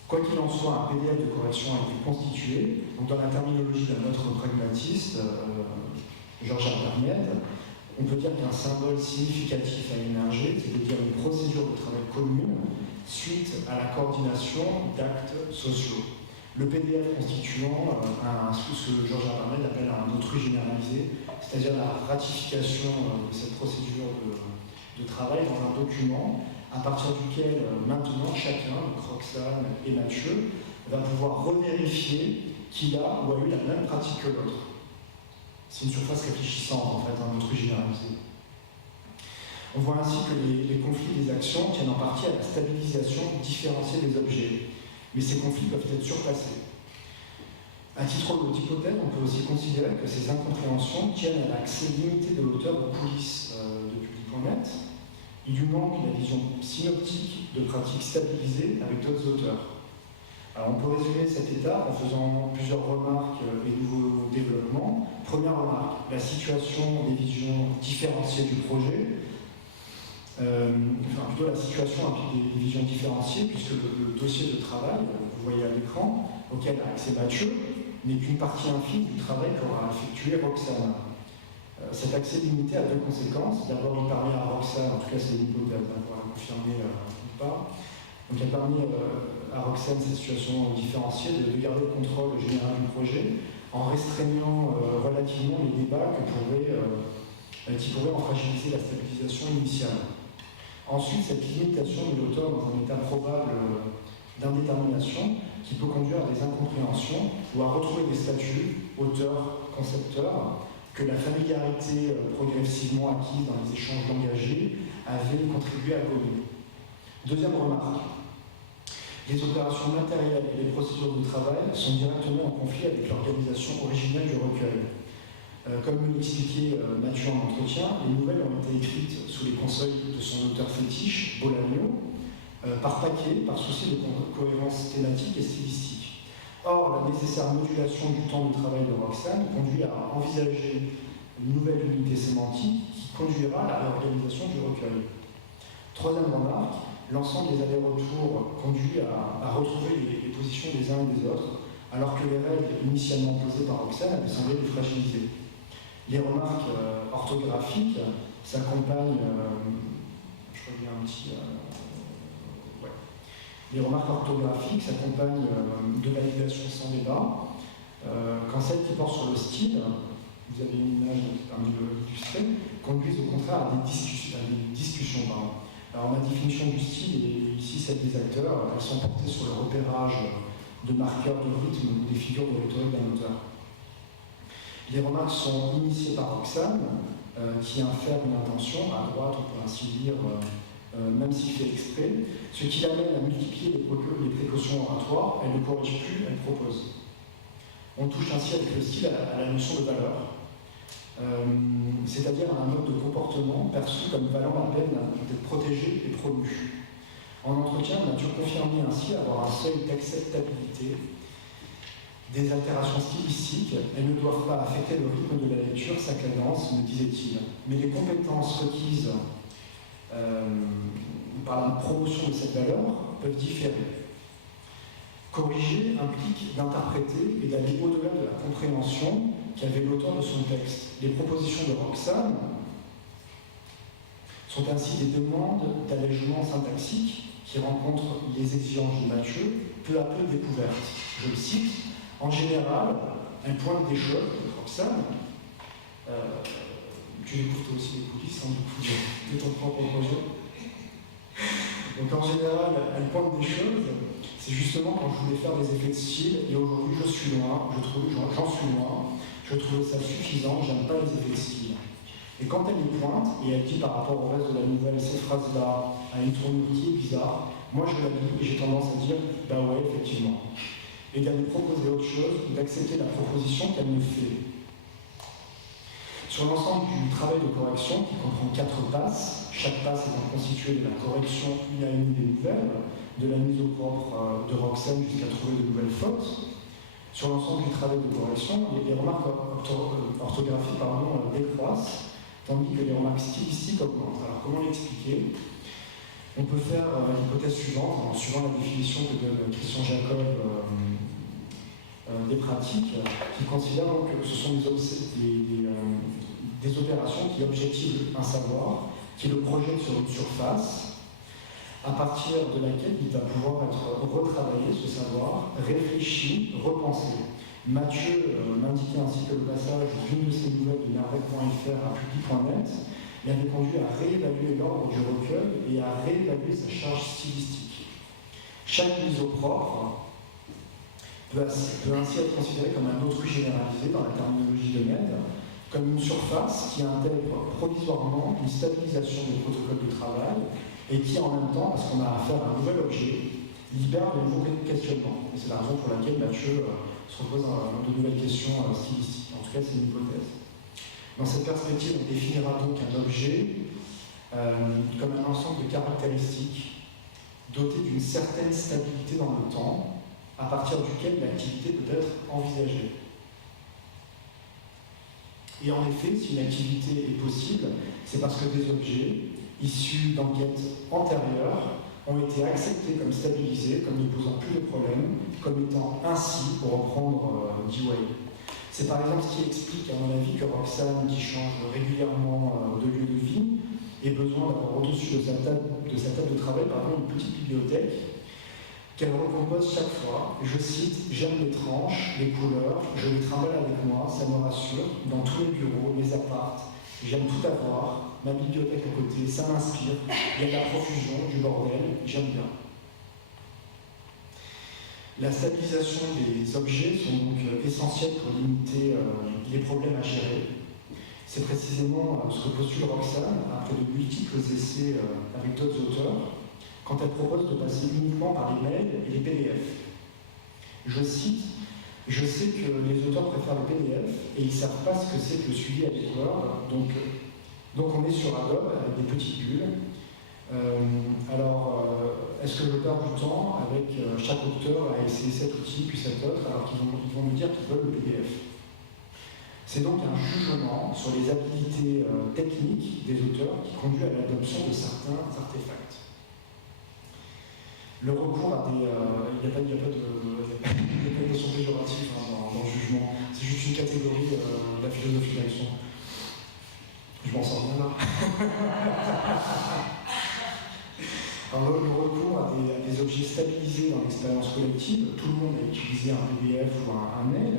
Quoi qu'il en soit, un PDF de correction a été constitué. Donc, dans la terminologie d'un autre pragmatiste, Georges Armiette, on peut dire qu'un symbole significatif a émergé, c'est-à-dire une procédure de travail commune suite à la coordination d'actes sociaux. Le PDF constituant ce que Georges Armiette appelle un autrui généralisé, c'est-à-dire la ratification de cette procédure de travail dans un document à partir duquel maintenant chacun, Roxane et Mathieu, va pouvoir revérifier qu'il a ou a eu la même pratique que l'autre. C'est une surface réfléchissante, en fait, un autrui généralisé. On voit ainsi que les conflits des actions tiennent en partie à la stabilisation différenciée des objets, mais ces conflits peuvent être surpassés. À titre d'hypothèse, on peut aussi considérer que ces incompréhensions tiennent à l'accès limité de l'auteur aux coulisses de Public.net, et du manque de la vision synoptique de pratiques stabilisées avec d'autres auteurs. Alors on peut résumer cet état en faisant plusieurs remarques et nouveaux développements. Première remarque, la situation des visions différenciées du projet, plutôt la situation implique des visions différenciées, puisque le dossier de travail, vous voyez à l'écran, auquel a accès Mathieu, n'est qu'une partie infime du travail qu'aura effectué Roxane. Cet accès limité a deux conséquences. D'abord, il permet à Roxane, en tout cas c'est une hypothèse, on pourra la confirmer ou pas, donc il a permis à Roxane cette situation différenciée de garder le contrôle général du projet en restreignant relativement les débats qui pourraient en fragiliser la stabilisation initiale. Ensuite, cette limitation de l'auteur dans un état probable d'indétermination qui peut conduire à des incompréhensions ou à retrouver des statuts auteur-concepteur que la familiarité progressivement acquise dans les échanges engagés avait contribué à gommer. Deuxième remarque, les opérations matérielles et les procédures de travail sont directement en conflit avec l'organisation originelle du recueil. Comme me l'expliquait Mathieu en entretien, les nouvelles ont été écrites sous les conseils de son auteur fétiche, Bolagno, par paquet, par souci de cohérence thématique et stylistique. Or, la nécessaire modulation du temps de travail de Roxane conduit à envisager une nouvelle unité sémantique qui conduira à la réorganisation du recueil. Troisième remarque, l'ensemble des allers-retours conduit à retrouver les positions des uns et des autres, alors que les règles initialement posées par Roxane avaient semblé les fragiliser. Les remarques orthographiques s'accompagnent, je crois qu'il y a un petit... Les remarques orthographiques s'accompagnent de validations sans débat, quand celles qui portent sur le style, vous avez une image qui permet de l'illustrer, conduisent au contraire à des discussions. Alors ma définition du style est ici celle des acteurs, elles sont portées sur le repérage de marqueurs de rythme ou des figures de rhétorique d'un auteur. Les remarques sont initiées par Roxane, qui infère une intention, à droite on peut ainsi dire, même s'il fait exprès, ce qui l'amène à multiplier les précautions oratoires. Elle ne corrige plus, elle propose. On touche ainsi avec le style à la notion de valeur, c'est-à-dire à un mode de comportement perçu comme valant la peine d'être protégé et promu. En entretien, Mathieu confirmait ainsi avoir un seuil d'acceptabilité. Des altérations stylistiques, elles ne doivent pas affecter le rythme de la lecture, sa cadence, me disait-il. Mais les compétences requises par la promotion de cette valeur peuvent différer. Corriger implique d'interpréter et d'aller au-delà de la compréhension qu'avait l'auteur de son texte. Les propositions de Roxane sont ainsi des demandes d'allègement syntaxique qui rencontrent les exigences de Mathieu, peu à peu découvertes. Je le cite, en général, elle pointe des choses, Roxane, tu découvres aussi les coulisses de ton propre projet. Donc en général, elle pointe des choses, c'est justement quand je voulais faire des effets de style, et aujourd'hui j'en suis loin, je trouvais ça suffisant, j'aime pas les effets de style. Et quand elle les pointe, et elle dit par rapport au reste de la nouvelle, cette phrase-là a une tournure qui est bizarre, moi je la lis et j'ai tendance à dire, bah ouais, effectivement. et d'aller proposer autre chose ou d'accepter la proposition qu'elle me fait. Sur l'ensemble du travail de correction, qui comprend 4 passes, chaque passe étant constituée de la correction une à une des nouvelles, de la mise au propre de Roxane jusqu'à trouver de nouvelles fautes. Sur l'ensemble du travail de correction, les remarques orthographiques décroissent, tandis que les remarques stylistiques augmentent. Alors comment l'expliquer? On peut faire l'hypothèse suivante, en suivant la définition que donne Christian Jacob des pratiques, qui considère donc que ce sont des opérations qui objectivent un savoir, qui le projettent sur une surface, à partir de laquelle il va pouvoir être retravaillé, ce savoir, réfléchi, repensé. Mathieu m'indiquait ainsi que le passage d'une de ses nouvelles de Narvec.fr à public.net l'avait conduit à réévaluer l'ordre du recueil et à réévaluer sa charge stylistique. Chaque mise au propre peut ainsi être considérée comme un autrui généralisé dans la terminologie de MED, comme une surface qui intègre provisoirement une stabilisation des protocoles de travail et qui, en même temps, parce qu'on a affaire à un nouvel objet, libère de nouveaux questionnements. Et c'est la raison pour laquelle Mathieu se repose de nouvelles questions stylistiques. En tout cas, c'est une hypothèse. Dans cette perspective, on définira donc un objet comme un ensemble de caractéristiques doté d'une certaine stabilité dans le temps, à partir duquel l'activité peut être envisagée. Et en effet, si une activité est possible, c'est parce que des objets issus d'enquêtes antérieures ont été acceptés comme stabilisés, comme ne posant plus de problème, comme étant ainsi, pour reprendre Dewey. C'est par exemple ce qui explique, à mon avis, que Roxane, qui change régulièrement de lieu de vie, ait besoin d'avoir au-dessus de sa table de travail une petite bibliothèque qu'elle recompose chaque fois. Je cite: j'aime les tranches, les couleurs, je les trimballe avec moi, ça me rassure, dans tous les bureaux, les apparts, j'aime tout avoir, ma bibliothèque à côté, ça m'inspire, il y a de la profusion, du bordel, j'aime bien. La stabilisation des objets sont donc essentielles pour limiter les problèmes à gérer. C'est précisément ce que postule Roxane après de multiples essais avec d'autres auteurs, quand elle propose de passer uniquement par les mails et les PDF. Je cite: je sais que les auteurs préfèrent le PDF et ils ne savent pas ce que c'est que le suivi avec Word, donc on est sur Adobe avec des petites bulles. Est-ce que je perds du temps avec chaque auteur à essayer cet outil puis cet autre alors qu'ils vont me dire qu'ils veulent le PDF? C'est donc un jugement sur les habilités techniques des auteurs qui conduit à l'adoption de certains artefacts. Le recours à des... il n'y a pas de notion péjorative dans le jugement, c'est juste une catégorie de la philosophie de l'action. Je m'en sors bien là. Alors, le recours à des objets stabilisés dans l'expérience collective, tout le monde a utilisé un PDF ou un mail,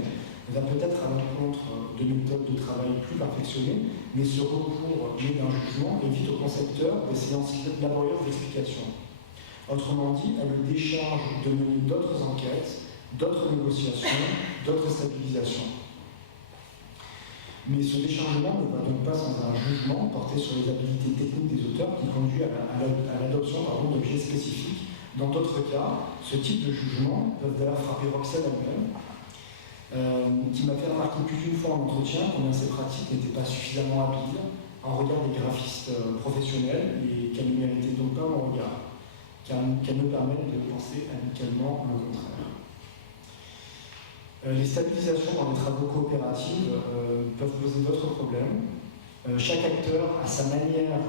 va peut-être à l'encontre de méthodes de travail plus perfectionnées, mais ce recours né d'un jugement évite au concepteur des séances laborieuses d'explication. Autrement dit, elle le décharge de mener d'autres enquêtes, d'autres négociations, d'autres stabilisations. Mais ce déchargement ne va donc pas sans un jugement porté sur les habilités techniques des auteurs qui conduit à l'adoption d'objets spécifiques. Dans d'autres cas, ce type de jugement peut d'ailleurs frapper Roxane elle-même, qui m'a fait remarquer plus d'une fois en entretien combien ces pratiques n'étaient pas suffisamment habiles en regard des graphistes professionnels et qu'elles ne méritaient donc pas mon regard, qu'elles me permettent de penser amicalement le contraire. Les stabilisations dans les travaux coopératifs peuvent poser d'autres problèmes. Chaque acteur a sa manière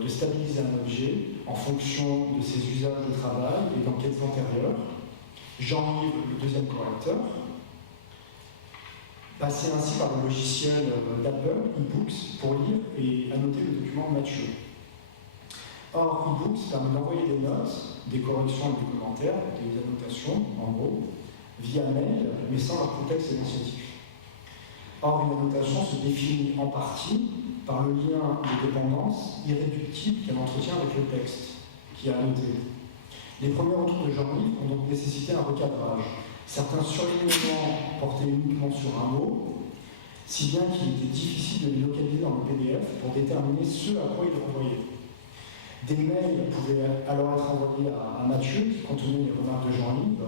de stabiliser un objet en fonction de ses usages de travail et d'enquêtes antérieures. Jean-Yves, le deuxième correcteur, passait ainsi par le logiciel d'Apple, eBooks, pour lire et annoter le document Mathieu. Or, eBooks permet d'envoyer des notes, des corrections et des commentaires, des annotations, en gros, via mail, mais sans leur contexte énonciatif. Or, une annotation se définit en partie par le lien de dépendance irréductible qu'elle entretient avec le texte qui a annoté. Les premiers retours de Jean-Yves ont donc nécessité un recadrage. Certains surlignements portaient uniquement sur un mot, si bien qu'il était difficile de les localiser dans le PDF pour déterminer ce à quoi ils renvoyaient. Des mails pouvaient alors être envoyés à Mathieu, qui contenaient les remarques de Jean-Yves,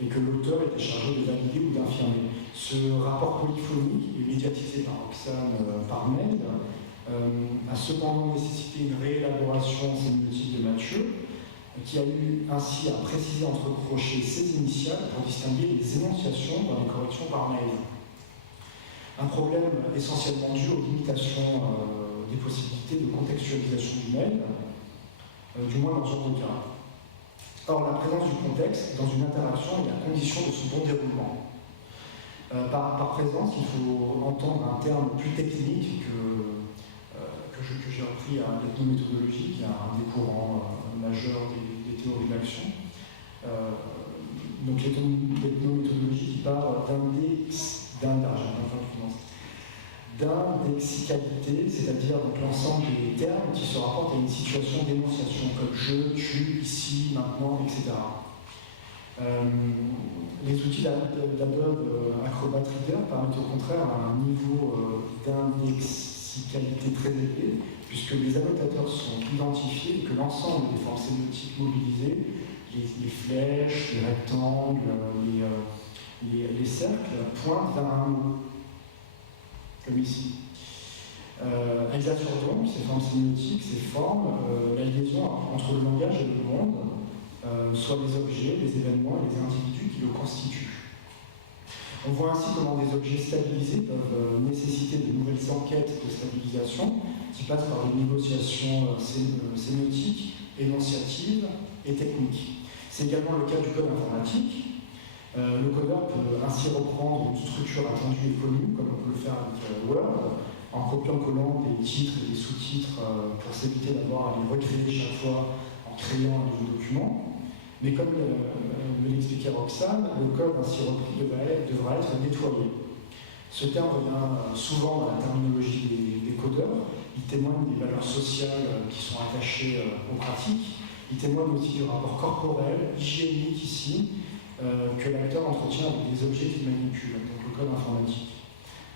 et que l'auteur était chargé de valider ou d'infirmer. Ce rapport polyphonique et médiatisé par Roxane par mail a cependant nécessité une réélaboration sémiotique de Mathieu, qui a eu ainsi à préciser entre crochets ses initiales pour distinguer les énonciations dans les corrections par mail. Un problème essentiellement dû aux limitations des possibilités de contextualisation du mail, du moins dans ce genre de cas. Or, la présence du contexte dans une interaction est la condition de son bon déroulement. Par présence, il faut entendre un terme plus technique que j'ai appris à l'ethnométhodologie, qui est un des courants majeurs des théories de l'action. Donc l'ethnométhodologie qui parle d'indexicalité, c'est-à-dire l'ensemble des termes qui se rapportent à une situation d'énonciation, comme je, tu, ici, maintenant, etc. Les outils d'Adobe Acrobat Reader permettent au contraire un niveau d'indexicalité très élevé, puisque les annotateurs sont identifiés et que l'ensemble des formes sémiotiques mobilisées, les flèches, les rectangles, les cercles, pointent vers un mot, comme ici. Elles assurent donc, ces formes sémiotiques, ces formes, la liaison entre le langage et le monde, soit les objets, les événements et les individus qui le constituent. On voit ainsi comment des objets stabilisés peuvent nécessiter de nouvelles enquêtes de stabilisation qui passent par des négociations sémiotiques, énonciatives et techniques. C'est également le cas du code informatique. Le codeur peut ainsi reprendre une structure attendue et connue, comme on peut le faire avec Word, en copiant-collant des titres et des sous-titres pour s'éviter d'avoir à les recréer chaque fois en créant un nouveau document. Mais comme me l'expliquait Roxane, le code ainsi repris devra être nettoyé. Ce terme revient souvent dans la terminologie des codeurs. Il témoigne des valeurs sociales qui sont attachées aux pratiques. Il témoigne aussi du rapport corporel, hygiénique ici, que l'acteur entretient avec des objets qu'il manipule, donc le code informatique.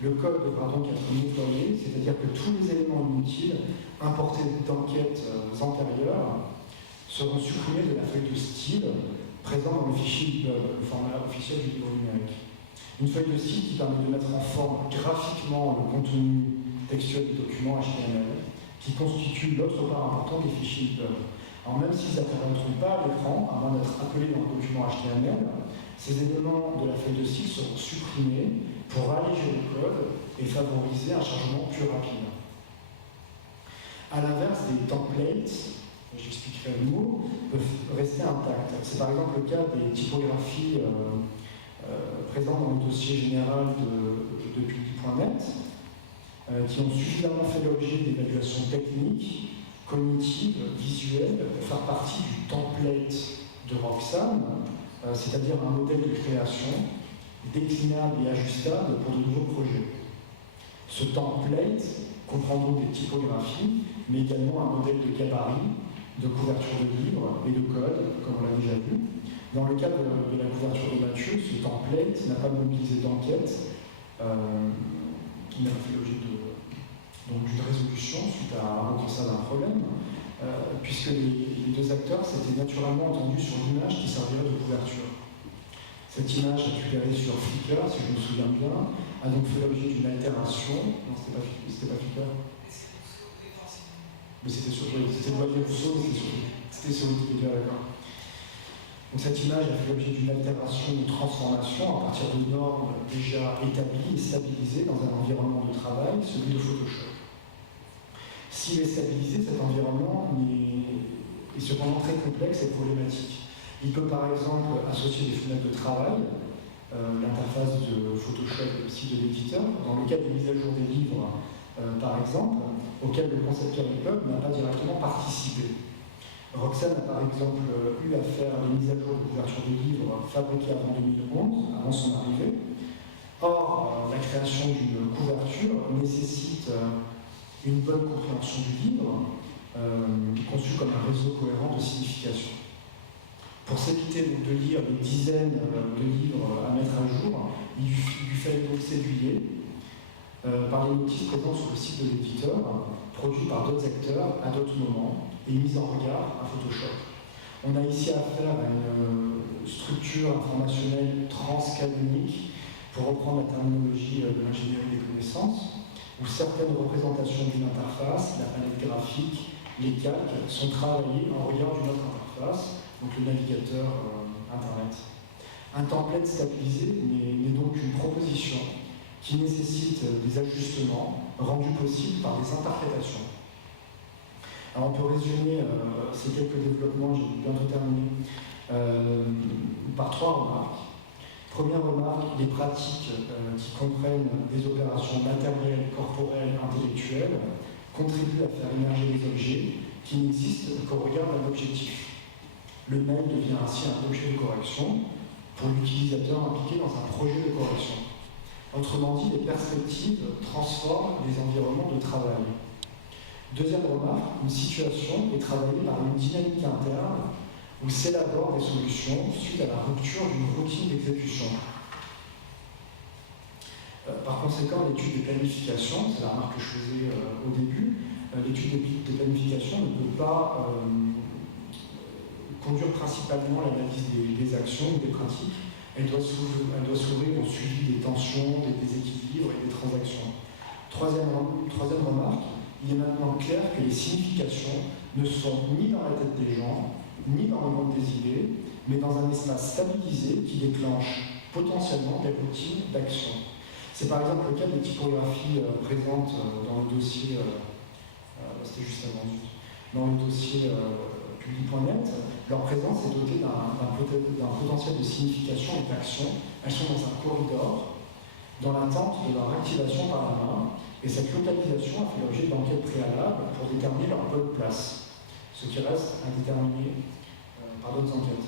Le code devra donc être nettoyé, c'est-à-dire que tous les éléments inutiles importés d'enquêtes antérieures seront supprimés de la feuille de style présente dans le fichier le format officiel du livre numérique. Une feuille de style qui permet de mettre en forme graphiquement le contenu textuel du document HTML, qui constitue l'autre part importante des fichiers EPUB. Alors même s'ils n'apparaîtront pas à l'écran, avant d'être appelés dans le document HTML, ces éléments de la feuille de style seront supprimés pour alléger le code et favoriser un chargement plus rapide. À l'inverse, des templates, j'expliquerai le mot, peuvent rester intacts. C'est par exemple le cas des typographies présentes dans le dossier général de public.net, qui ont suffisamment fait l'objet d'évaluations techniques, cognitives, visuelles, pour faire partie du template de Roxane, c'est-à-dire un modèle de création déclinable et ajustable pour de nouveaux projets. Ce template comprend donc des typographies, mais également un modèle de gabarit, de couverture de livres et de code, comme on l'a déjà vu. Dans le cas de la couverture de Mathieu, ce template n'a pas mobilisé d'enquête, qui n'a pas fait l'objet d'une résolution suite à un constat d'un problème, puisque les deux acteurs s'étaient naturellement entendus sur l'image qui servirait de couverture. Cette image récupérée sur Flickr, si je me souviens bien, a donc fait l'objet d'une altération. Non, c'était pas Flickr. Mais c'était sur Loyer Rousseau, c'était sur Wikipédia, d'accord. Donc cette image a fait l'objet d'une altération ou transformation à partir de normes déjà établies et stabilisées dans un environnement de travail, celui de Photoshop. S'il est stabilisé, cet environnement est cependant très complexe et problématique. Il peut par exemple associer des fenêtres de travail, l'interface de Photoshop aussi de l'éditeur, dans le cas des mises à jour des livres par exemple, auquel le concepteur EPUB n'a pas directement participé. Roxane a par exemple eu à faire des mises à jour de couverture de livres fabriquées avant 2011, avant son arrivée. Or, la création d'une couverture nécessite une bonne compréhension du livre, conçu comme un réseau cohérent de signification. Pour s'éviter de lire des dizaines de livres à mettre à jour, il lui fallait donc s'aiguiller par les notices présentes sur le site de l'éditeur, produits par d'autres acteurs à d'autres moments et mis en regard à Photoshop. On a ici affaire à structure informationnelle transcanonique, pour reprendre la terminologie de l'ingénierie des connaissances, où certaines représentations d'une interface, la palette graphique, les calques, sont travaillées en regard d'une autre interface, donc le navigateur Internet. Un template stabilisé n'est donc une proposition qui nécessite des ajustements rendus possibles par des interprétations. Alors on peut résumer ces quelques développements, j'ai bientôt terminé, par 3 remarques. Première remarque, les pratiques qui comprennent des opérations matérielles, corporelles, intellectuelles contribuent à faire émerger des objets qui n'existent qu'au regard d'un objectif. Le mail devient ainsi un objet de correction pour l'utilisateur impliqué dans un projet de correction. Autrement dit, les perspectives transforment les environnements de travail. Deuxième remarque, une situation est travaillée par une dynamique interne où s'élaborent des solutions suite à la rupture d'une routine d'exécution. Par conséquent, l'étude des planifications, c'est la remarque que je faisais au début, l'étude des planifications ne peut pas conduire principalement l'analyse des actions ou des pratiques. Elle doit s'ouvrir au suivi des tensions, des déséquilibres et des transactions. Troisième remarque, il est maintenant clair que les significations ne sont ni dans la tête des gens, ni dans le monde des idées, mais dans un espace stabilisé qui déclenche potentiellement des routines d'action. C'est par exemple le cas des typographies présentes dans le dossier, c'était juste avant, dans le dossier public.net. Leur présence est dotée d'un potentiel de signification et d'action. Elles sont dans un corridor, dans l'attente de leur activation par la main, et cette localisation a fait l'objet d'enquêtes préalables pour déterminer leur bonne place, ce qui reste à déterminer par d'autres enquêtes.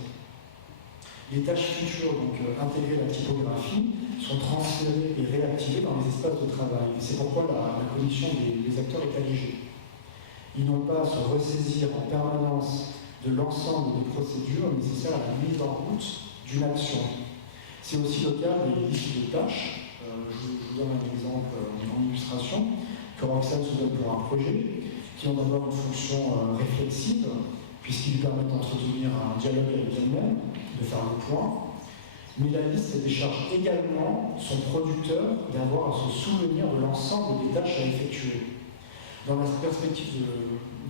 Les tâches futures, donc intégrer la typographie, sont transférées et réactivées dans les espaces de travail. Et c'est pourquoi la cognition des acteurs est allégée. Ils n'ont pas à se ressaisir en permanence de l'ensemble des procédures nécessaires à la mise en route d'une action. C'est aussi le cas des listes de tâches. Je vous donne un exemple en illustration que Roxane se donne pour un projet, qui ont d'abord une fonction réflexive, puisqu'ils lui permettent d'entretenir un dialogue avec elle-même, de faire le point. Mais la liste décharge également son producteur d'avoir à se souvenir de l'ensemble des tâches à effectuer. Dans la perspective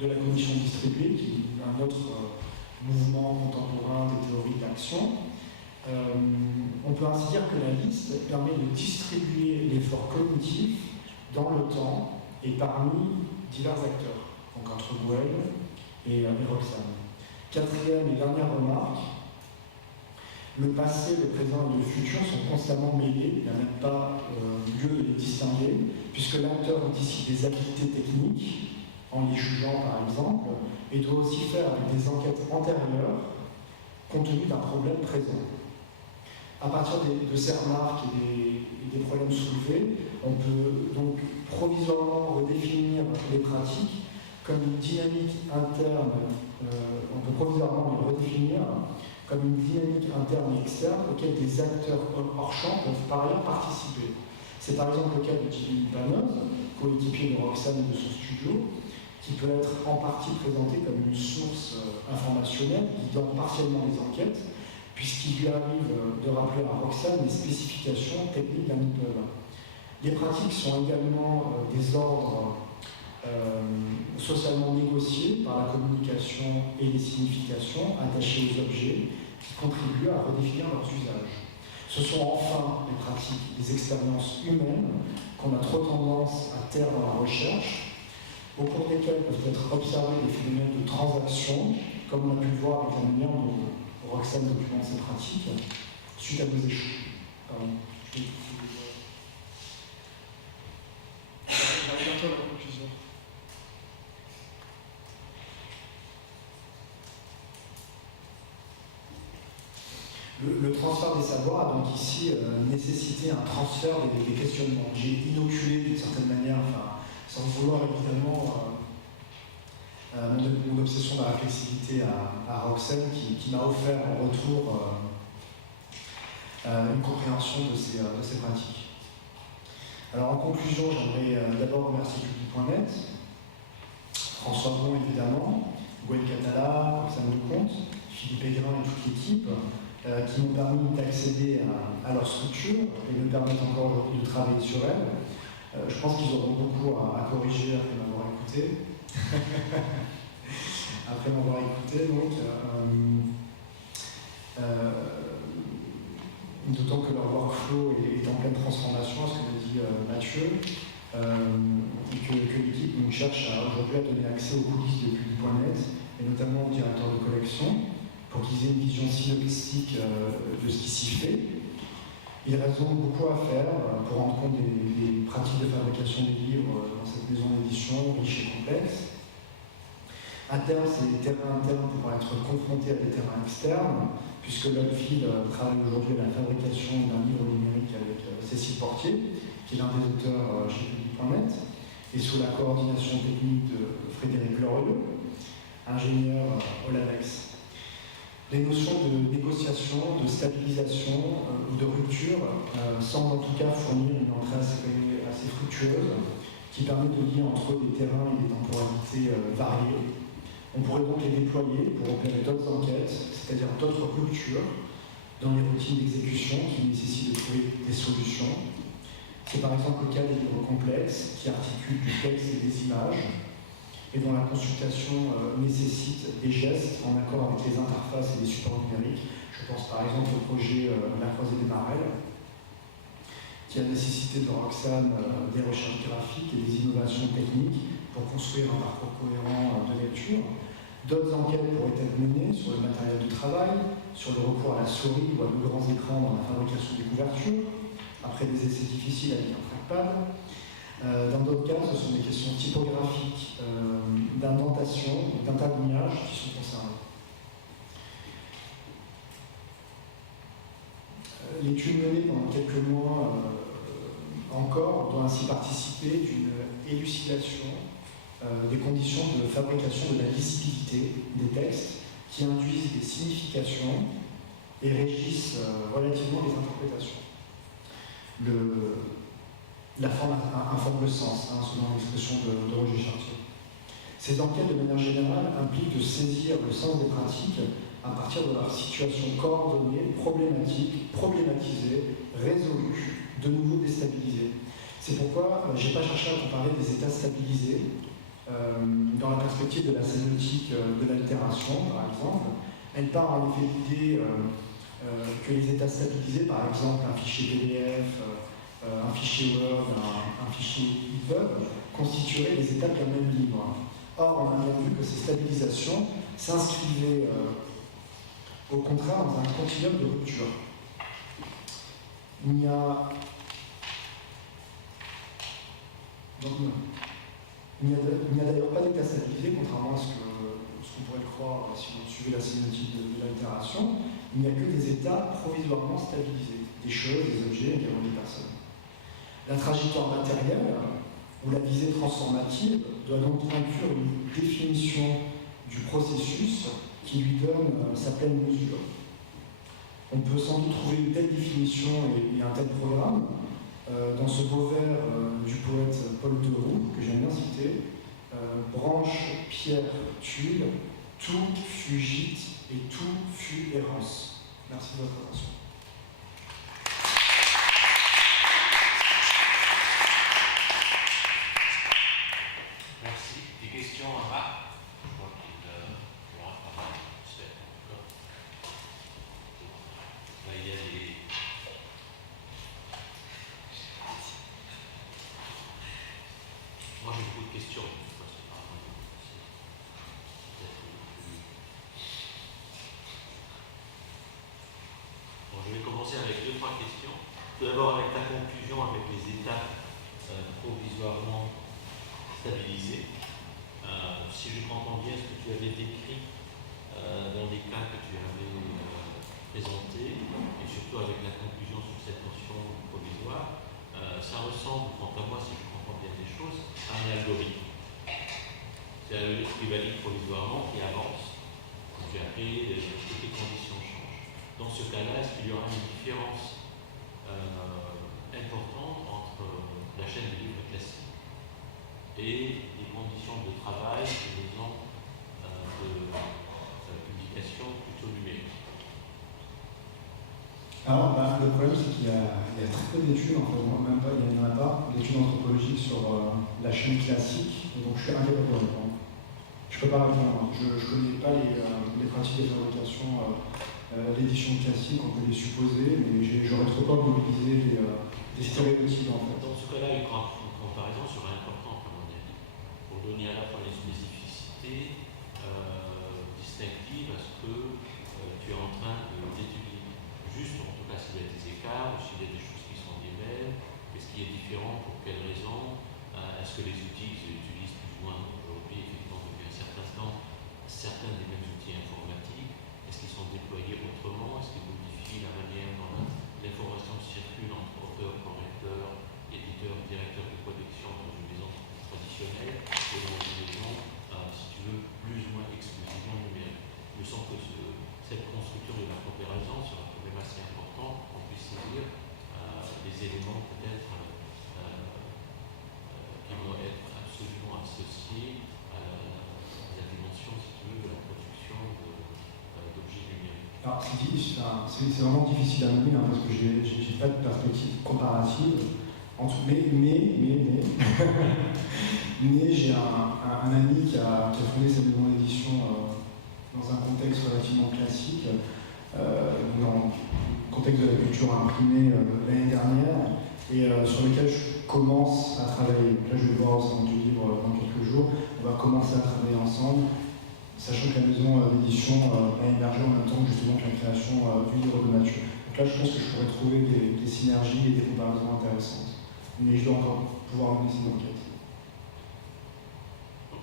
de la cognition distribuée, qui est un autre mouvement contemporain des théories d'action, on peut ainsi dire que la liste permet de distribuer l'effort cognitif dans le temps et parmi divers acteurs, donc entre Gwen et Roxane. Quatrième et dernière remarque, le passé, le présent et le futur sont constamment mêlés, il n'y a même pas lieu de les distinguer, puisque l'acteur est ici des habiletés techniques, en les jugeant par exemple, et doit aussi faire avec des enquêtes antérieures compte tenu d'un problème présent. À partir de ces remarques et des problèmes soulevés, on peut donc provisoirement redéfinir les pratiques comme une dynamique interne, on peut provisoirement les redéfinir comme une dynamique interne et externe auquel des acteurs hors champ peuvent par ailleurs participer. C'est par exemple le cas de Thierry Panoz, coéquipier de Roxane et de son studio, qui peut être en partie présenté comme une source informationnelle guidant partiellement les enquêtes, puisqu'il lui arrive de rappeler à Roxane les spécifications techniques d'un immeuble. Les pratiques sont également des ordres socialement négociés par la communication et les significations attachées aux objets qui contribuent à redéfinir leurs usages. Ce sont enfin les pratiques, les expériences humaines qu'on a trop tendance à taire dans la recherche, au cours desquelles peuvent être observés des phénomènes de transaction, comme on a pu le voir avec la manière dont Roxane documente ses pratiques, suite à des échos. Pardon. J'arrive bientôt à la conclusion. Le transfert des savoirs a donc ici nécessité un transfert des questionnements. J'ai inoculé d'une certaine manière, enfin, sans vouloir évidemment, mon obsession de la réflexivité à Roxane qui m'a offert en retour une compréhension de ces pratiques. Alors en conclusion, j'aimerais d'abord remercier Public.net, François Bon évidemment, Gwen Catala, Roxane Lecomte, Philippe Aigrin et toute l'équipe qui m'ont permis d'accéder à leur structure et me permettent encore aujourd'hui de travailler sur elles. Je pense qu'ils auront beaucoup à corriger après m'avoir écouté. Après m'avoir écouté, donc, d'autant que leur workflow est en pleine transformation, ce que m'a dit Mathieu, et que l'équipe donc, cherche aujourd'hui à donner accès aux coulisses de Publi.net, et notamment aux directeurs de collection, pour qu'ils aient une vision synoptique de ce qui s'y fait. Il reste donc beaucoup à faire pour rendre compte des pratiques de fabrication des livres dans cette maison d'édition riche et complexe. À terme, ces terrains internes pourront être confrontés à des terrains externes, puisque Logfil travaille aujourd'hui à la fabrication d'un livre numérique avec Cécile Portier, qui est l'un des auteurs chez Publi.net, et sous la coordination technique de Frédéric Lorieux, ingénieur au LAVEX. Les notions de négociation, de stabilisation ou de rupture semblent en tout cas fournir une entrée assez fructueuse qui permet de lier entre eux des terrains et des temporalités variées. On pourrait donc les déployer pour opérer d'autres enquêtes, c'est-à-dire d'autres ruptures dans les routines d'exécution qui nécessitent de trouver des solutions. C'est par exemple le cas des livres complexes qui articulent du texte et des images et dont la consultation nécessite des gestes en accord avec les interfaces et les supports numériques. Je pense par exemple au projet La Croisée des Marelles, qui a nécessité de Roxane des recherches graphiques et des innovations techniques pour construire un parcours cohérent de lecture. D'autres enquêtes pourraient être menées sur le matériel de travail, sur le recours à la souris ou à de grands écrans dans la fabrication des couvertures, après des essais difficiles avec un trackpad. Dans d'autres cas, ce sont des questions typographiques, d'indentation, d'entablignage qui sont concernées. L'étude menée pendant quelques mois encore doit ainsi participer d'une élucidation des conditions de fabrication de la lisibilité des textes qui induisent des significations et régissent relativement les interprétations. La forme informe le sens, selon l'expression de Roger Chartier. Ces enquêtes, de manière générale, impliquent de saisir le sens des pratiques à partir de leur situation coordonnée, problématisée, résolue, de nouveau déstabilisée. C'est pourquoi je n'ai pas cherché à comparer des états stabilisés dans la perspective de la sémiotique de l'altération, par exemple. Elle part en effet de l'idée que les états stabilisés, par exemple un fichier PDF, un fichier Word, un fichier EPUB, constitueraient les étapes d'un même livre. Or, on a bien vu que ces stabilisations s'inscrivaient au contraire dans un continuum de rupture. Il n'y a d'ailleurs pas d'état stabilisé, contrairement à ce qu'on pourrait croire si on suivait la sémiotique de l'altération. Il n'y a que des états provisoirement stabilisés, des choses, des objets, également des personnes. La trajectoire matérielle, ou la visée transformative, doit donc inclure une définition du processus qui lui donne sa pleine mesure. On peut sans doute trouver une telle définition et un tel programme dans ce beau vers du poète Paul Theroux, que j'aime bien citer, branche, pierre, tuile, tout fut gîte et tout fut errance. Merci de votre attention. Merci. Des questions en bas? Je crois qu'il y aura pas mal. Là, il y a des... Moi, j'ai beaucoup de questions. Bon, je vais commencer avec 2-3 questions. Tout d'abord, avec ta conclusion, avec les étapes provisoirement stabilisées. Si je comprends bien ce que tu avais décrit dans les cas que tu avais présentés, et surtout avec la conclusion sur cette notion provisoire, ça ressemble, quant à moi, si je comprends bien les choses, à un algorithme. C'est un algorithme qui valide provisoirement, qui avance, et puis après, toutes les conditions changent. Dans ce cas-là, est-ce qu'il y aura une différence importante entre la chaîne de livres classique et les conditions de travail, disons, de publication plutôt numérique? Alors, le problème, c'est qu'il y a très peu d'études, en fait, même pas, il n'y en a pas, d'études anthropologiques sur la chaîne classique, et donc je suis incapable de répondre. Je ne peux pas répondre. Je ne connais pas les pratiques de fabrication, l'édition classique, on peut les supposer, mais j'aurais trop peur de mobiliser des stéréotypes, en fait. Dans ce cas-là, une comparaison serait importante, à mon avis, pour donner à la fois les spécificités distinctives à ce que tu es en train d'étudier. Juste, en tout cas, s'il y a des écarts, ou s'il y a des choses qui sont les mêmes, qu'est-ce qui est différent, pour quelles raisons, est-ce que les outils qu'ils utilisent plus ou moins aujourd'hui, effectivement, depuis un certain temps, certains des mêmes outils informatiques, est-ce qu'ils sont déployés autrement, est-ce qu'ils modifient la manière dont l'information circule entre auteur, correcteur, éditeur, directeur de collection dans une maison traditionnelle et dans une maison, si tu veux, plus ou moins exclusivement numérique. Il me semble que cette construction de la comparaison sera quand même assez importante pour qu'on puisse saisir les éléments peut-être qui vont être absolument associés à la dimension, si tu veux, de la production d'objets numériques. Alors, c'est vraiment difficile à mener, parce que je n'ai pas de perspective comparative. Mais j'ai un ami qui a fondé sa maison d'édition dans un contexte relativement classique, dans le contexte de la culture imprimée l'année dernière, et sur lequel je commence à travailler. Là, je vais voir au salon du livre dans quelques jours. On va commencer à travailler ensemble, sachant que la maison d'édition a émergé en même temps justement que la création du livre de Mathieu. Donc là, je pense que je pourrais trouver des synergies et des comparaisons intéressantes. Mais je dois encore pouvoir mener cette enquête.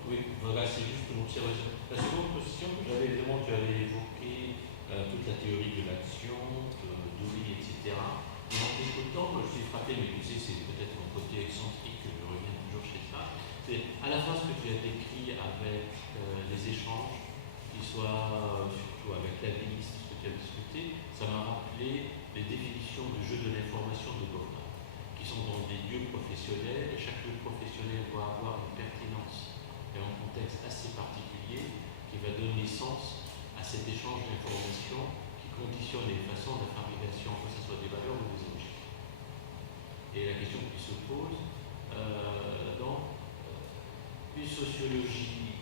Oui, voilà, c'est juste une observation. La seconde position que j'avais évidemment, tu avais évoqué toute la théorie de l'action, d'Oury, etc. Et en t'écoutant, moi je suis frappé, mais tu sais, c'est peut-être mon côté excentrique que je reviens toujours chez ça. C'est à la fois ce que tu as décrit avec les échanges, qui soient surtout avec la liste, ce que tu as discuté, ça m'a rappelé les définitions de jeu de l'information de Goffman, qui sont dans des lieux professionnels, et chaque lieu professionnel doit avoir une pertinence et un contexte assez particulier qui va donner sens à cet échange d'informations qui conditionne les façons de fabrication, que ce soit des valeurs ou des objets. Et la question qui se pose dans une sociologie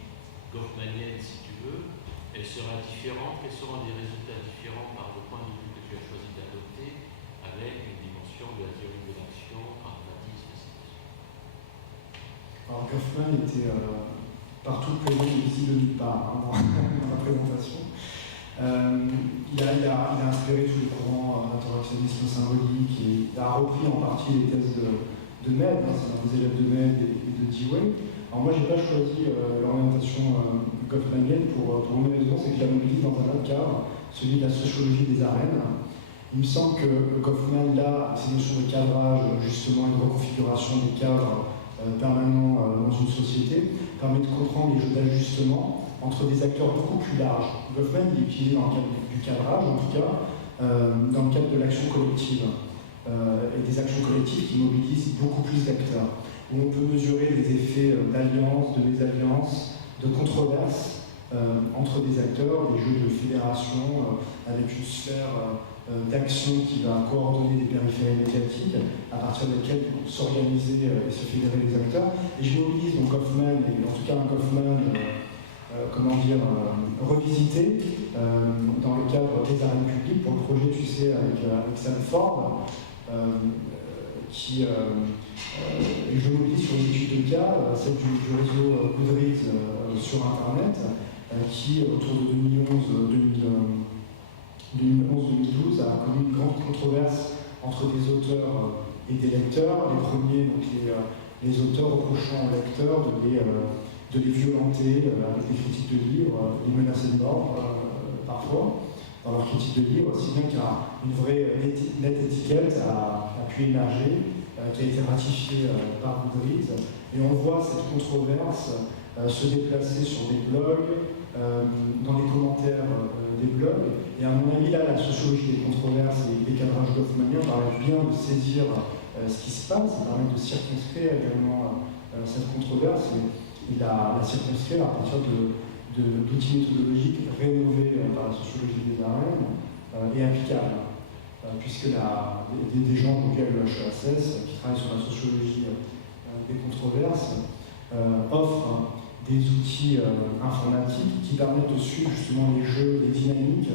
goffmanienne, si tu veux, elle sera différente, quels seront des résultats différents par le point de vue que tu as choisi d'adopter avec une dimension de la théorie de l'action, pragmatisme, etc. Alors Goffman était partout présent et visible de nulle part dans la présentation. Il a inspiré tous les courants d'interactionnisme symbolique et a repris en partie les thèses de Mead, c'est un des élèves de Mead et de Dewey. Alors moi, je n'ai pas choisi l'orientation goffmanienne pour une raison, c'est qu'il la mobilise dans un autre cadre, celui de la sociologie des arènes. Il me semble que Goffman, là, ces notions de cadrage, justement, et de reconfiguration des cadres permanents dans une société, permet de comprendre les jeux d'ajustement entre des acteurs beaucoup plus larges. Goffman, il est utilisé dans le cadre du cadrage, en tout cas, dans le cadre de l'action collective, et des actions collectives qui mobilisent beaucoup plus d'acteurs, où on peut mesurer les effets d'alliance, de mésalliance, de controverse entre des acteurs, des jeux de fédération, avec une sphère d'action qui va coordonner des périphéries médiatiques à partir desquelles s'organiser et se fédérer les acteurs. Et je mobilise donc Goffman, et en tout cas un Goffman revisité dans le cadre des arènes publiques pour le projet, tu sais, avec Sam Ford, je mobilise sur une étude de cas, celle du réseau Goodreads sur Internet, qui, autour de 2011-2012, a connu une grande controverse entre des auteurs et des lecteurs. Les premiers, donc les auteurs reprochant aux lecteurs de les violenter avec des critiques de livres, les menacer de mort parfois dans leurs critiques de livres, si bien qu'une vraie nette étiquette a pu émerger, qui a été ratifiée par Goodreads. Et on voit cette controverse se déplacer sur des blogs, dans les commentaires des blogs. Et à mon avis, là, la sociologie des controverses et des cadrages goffmaniens permet bien de saisir ce qui se passe, ça permet de circonscrire également cette controverse et la circonscrire à partir d'outils méthodologiques rénovés par la sociologie des arènes et applicables. puisque des gens donc, à l'UHESS qui travaillent sur la sociologie des controverses offrent des outils informatiques qui permettent de suivre justement les jeux, les dynamiques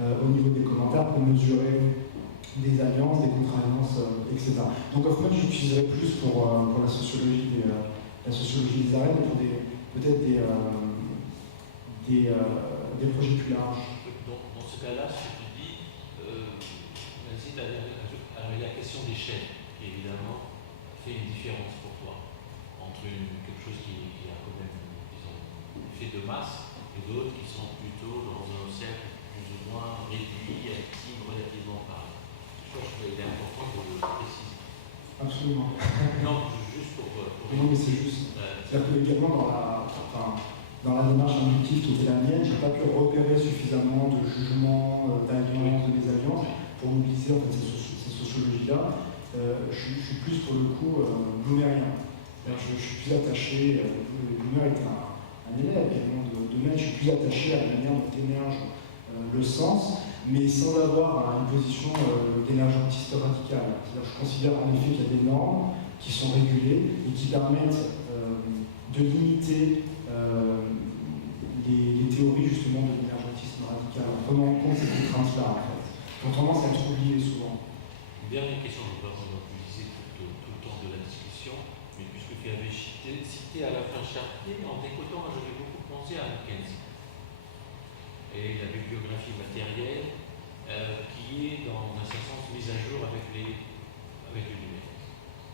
au niveau des commentaires pour mesurer des alliances, des contre-alliances, etc. Donc Hoffman, j'utiliserai plus pour la sociologie des arènes et pour peut-être des projets plus larges. Dans ce cas-là, ce que tu dis, alors il y a la question d'échelle, qui évidemment fait une différence pour toi entre quelque chose qui a quand même, disons, effet de masse et d'autres qui sont plutôt dans un cercle plus ou moins réduit, actif, relativement pareil. Je pense qu'il est important de le préciser. Absolument. Non, juste pour non, mais c'est juste. C'est-à-dire que également dans la démarche inductive qui était la mienne, je n'ai pas pu repérer suffisamment de jugements, d'alliances, de mésalliances pour mobiliser en fait, ces sociologies-là. Je suis plus pour le coup bloomérien. Je suis plus attaché, Bloomer est un élève également de Maine, je suis plus attaché à la manière dont émerge le sens, mais sans avoir une position d'émergentiste radicale. C'est-à-dire que je considère en effet qu'il y a des normes qui sont régulées et qui permettent de limiter les théories justement de l'émergentisme radical, en prenant en compte ces contraintes-là en fait, qui ont tendance à être oubliées souvent. Une dernière question, je ne vais pas monopoliser tout le temps de la discussion, mais puisque tu avais cité à la fin Chartier, en t'écoutant, moi j'avais beaucoup pensé à Mackenzie et la bibliographie matérielle qui est dans un certain sens mise à jour avec le numérique.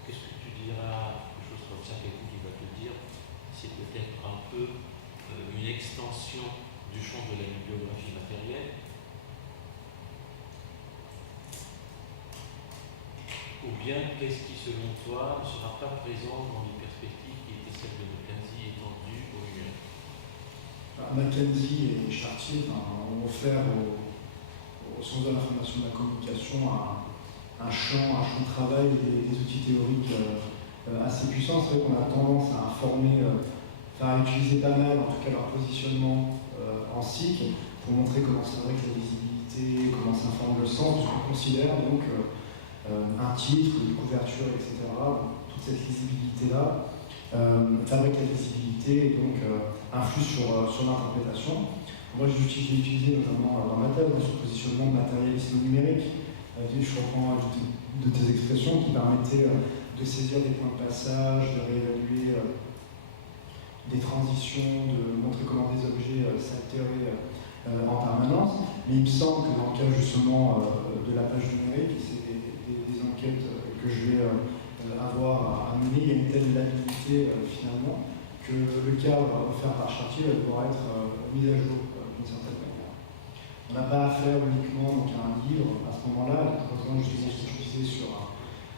Qu'est-ce que tu diras, quelque chose comme ça, quelqu'un qui va te dire, c'est peut-être un peu une extension du champ de la bibliographie matérielle, ou bien qu'est-ce qui, selon toi, ne sera pas présent dans les perspectives qui étaient celles de Mackenzie étendues au numérique? Mackenzie et Chartier ont offert aux sciences de l'information et de la communication un champ de travail et des outils théoriques assez puissants. C'est vrai qu'on a tendance à utiliser pas mal, en tout cas leur positionnement en cycle, pour montrer comment s'imbrique la visibilité, comment s'informe le sens, ce qu'on considère donc un titre, une couverture, etc. Toute cette lisibilité-là fabrique la visibilité et donc influe sur l'interprétation. Moi, j'ai utilisé notamment dans ma thèse ce positionnement de matérialisme numérique. Je reprends de tes expressions qui permettaient de saisir des points de passage, de réévaluer des transitions, de montrer comment des objets s'altéraient en permanence. Mais il me semble que dans le cas justement de la page numérique, et c'est des enquêtes que je vais avoir à mener, il y a une telle labilité finalement que le cadre offert par Chartier va devoir être mis à jour d'une certaine manière. On n'a pas affaire uniquement donc, à un livre à ce moment-là, pour rejoindre justement ce que je disais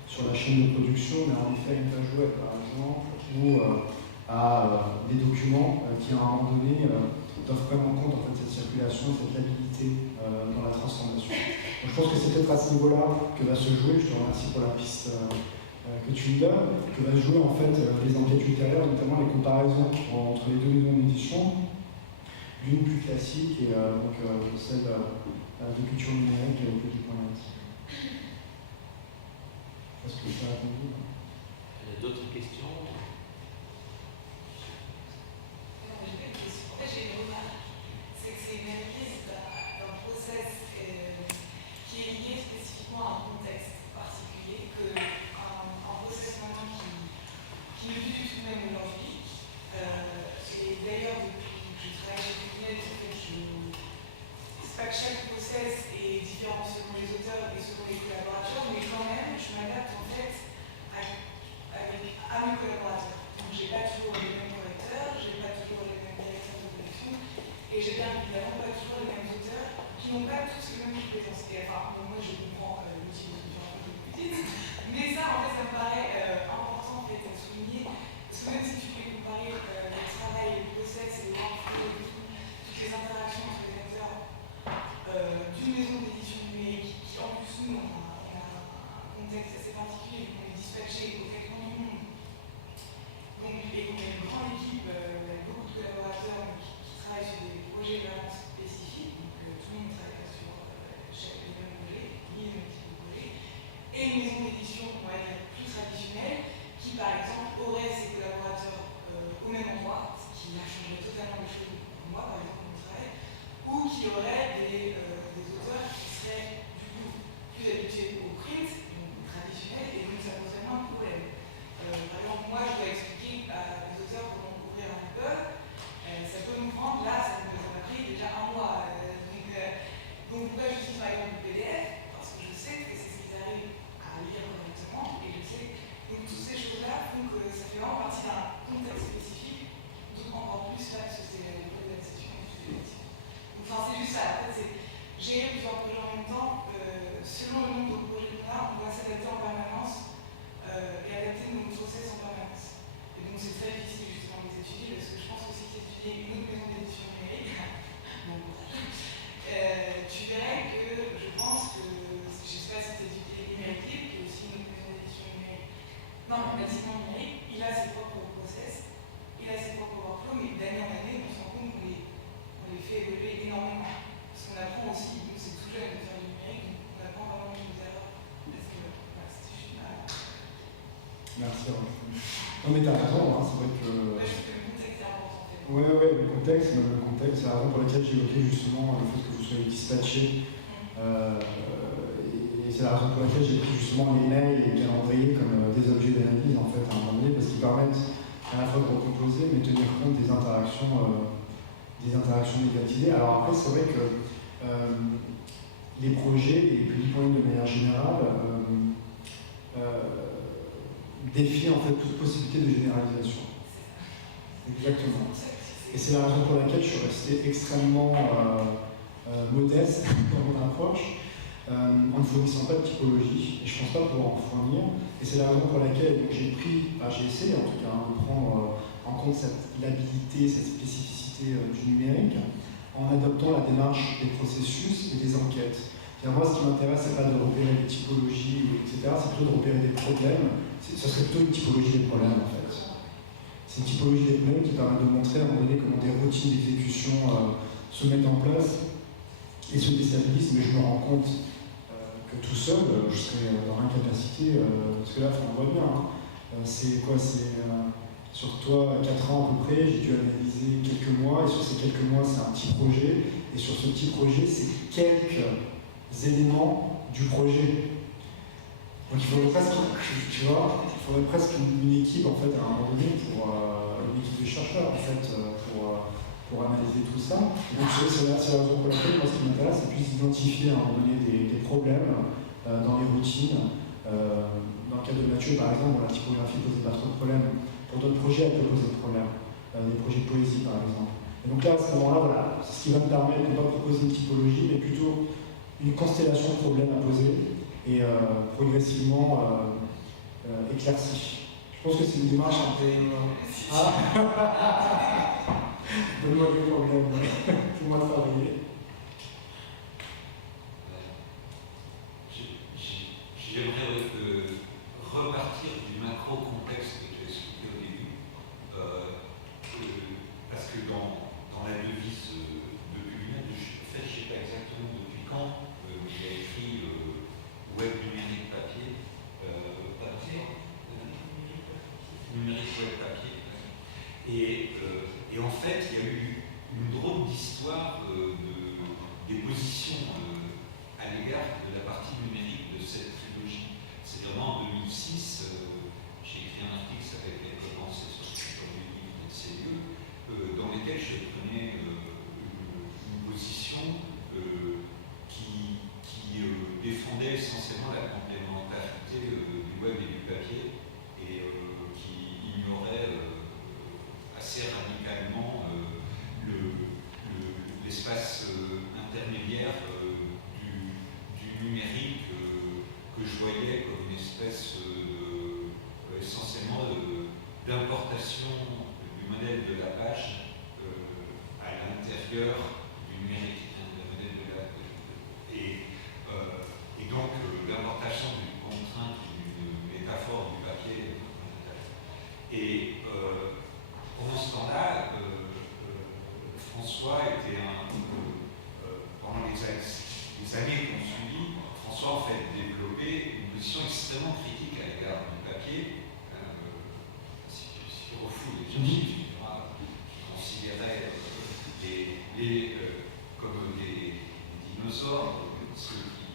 sur la chaîne de production, mais en effet à une page web par exemple, ou à des documents qui à un moment donné doivent prendre en compte en fait, cette circulation, cette labilité dans la transformation. Donc, je pense que c'est peut-être à ce niveau-là que va se jouer, je te remercie pour la piste que tu me donnes, que va se jouer en fait les enquêtes ultérieures, notamment les comparaisons entre les deux maisons d'édition, l'une plus classique et donc celle de culture numérique et petit.net. Est-ce que ça a répondu? D'autres questions? J'ai une remarque, c'est que c'est une analyse d'un process qui est lié spécifiquement à un contexte particulier, qu'un process maintenant qui ne vit tout de même aujourd'hui. Et d'ailleurs, depuis que je travaille chez Publinet, c'est pas que chaque process est différent selon les auteurs et selon les collaborateurs, mais quand même, je m'adapte en fait à mes collaborateurs. Donc, j'ai pas toujours les mêmes correcteurs, j'ai pas toujours les mêmes directeurs de production, et j'ai bien évidemment pas toujours les mêmes auteurs qui n'ont pas tous les mêmes compétences. Et enfin, bon, moi je comprends l'outil de différents côtés, mais Non, le bâtiment numérique, il a ses propres process, il a ses propres workflows, mais d'année en année, on se rend compte qu'on les fait évoluer énormément. Parce qu'on apprend aussi, nous c'est tout jeune de faire du numérique, donc on apprend vraiment des erreurs. Parce que voilà, c'était juste mal. Merci. Non mais t'as raison, hein, c'est vrai que... Je trouve que le contexte est important. Ouais, le contexte, c'est la raison pour laquelle j'ai évoqué justement le fait que vous soyez dispatché. Et c'est la raison pour laquelle j'ai pris justement les mails et les calendriers comme des objets d'analyse en fait à un moment donné, parce qu'ils permettent à la fois de recomposer mais tenir compte des interactions médiatisées. Alors après c'est vrai que les projets et puis de manière générale défient en fait toute possibilité de généralisation. Exactement. Et c'est la raison pour laquelle je suis resté extrêmement modeste dans mon approche, en ne fournissant pas de typologie, et je ne pense pas pouvoir en fournir. Et c'est la raison pour laquelle j'ai essayé en tout cas de prendre en compte cette labilité, cette spécificité du numérique, en adoptant la démarche des processus et des enquêtes. Moi, ce qui m'intéresse, c'est pas de repérer des typologies, etc., c'est plutôt de repérer des problèmes. Ce serait plutôt une typologie des problèmes, en fait. C'est une typologie des problèmes qui permet de montrer à un moment donné comment des routines d'exécution se mettent en place et se déstabilisent, mais je me rends compte que tout seul, je serais dans l'incapacité, parce que là, on voit bien, hein, c'est quoi, sur toi, 4 ans à peu près, j'ai dû analyser quelques mois, et sur ces quelques mois, c'est un petit projet, et sur ce petit projet, c'est quelques éléments du projet. Donc il faudrait presque, tu vois, il faudrait presque une équipe en fait à un moment donné pour une équipe de chercheurs en fait pour analyser tout ça. Donc c'est la raison pour laquelle moi ce qui m'intéresse c'est plus d'identifier à un moment donné des problèmes dans les routines. Dans le cas de Mathieu par exemple, la typographie ne posait pas trop de problèmes. Pour d'autres projets, elle peut poser de problèmes. Des projets de poésie par exemple. Et donc là à ce moment-là, voilà, c'est ce qui va me permettre de ne pas proposer une typologie, mais plutôt une constellation de problèmes à poser et progressivement éclairci. Je pense que c'est une démarche un peu... Donne-moi des problèmes, fais-moi travailler. J'aimerais repartir du macro-contexte que tu as expliqué au début, parce que dans la devise de Publinet, en fait, je ne sais pas exactement depuis quand, il a écrit web numérique papier, numérique web papier. Et en fait, il y a eu une drôle d'histoire des positions à l'égard de la partie numérique de cette trilogie. C'est vraiment en 2006, j'ai écrit un article qui s'appelle Quelques pensées sur ce genre de livre de CE, dans lequel je prenais une position qui défendait essentiellement la complémentarité du web et du papier et qui ignorait assez radicalement l'espace intermédiaire du numérique que je voyais comme une espèce essentiellement d'importation du modèle de la page à l'intérieur du numérique. Et donc l'importation d'une contrainte, d'une métaphore du papier. Et pendant ce temps-là, François était pendant les années qu'on suivit, François en fait développait une position extrêmement critique à l'égard du papier. Si refou les gens qui considéraient comme des dinosaures, ceux qui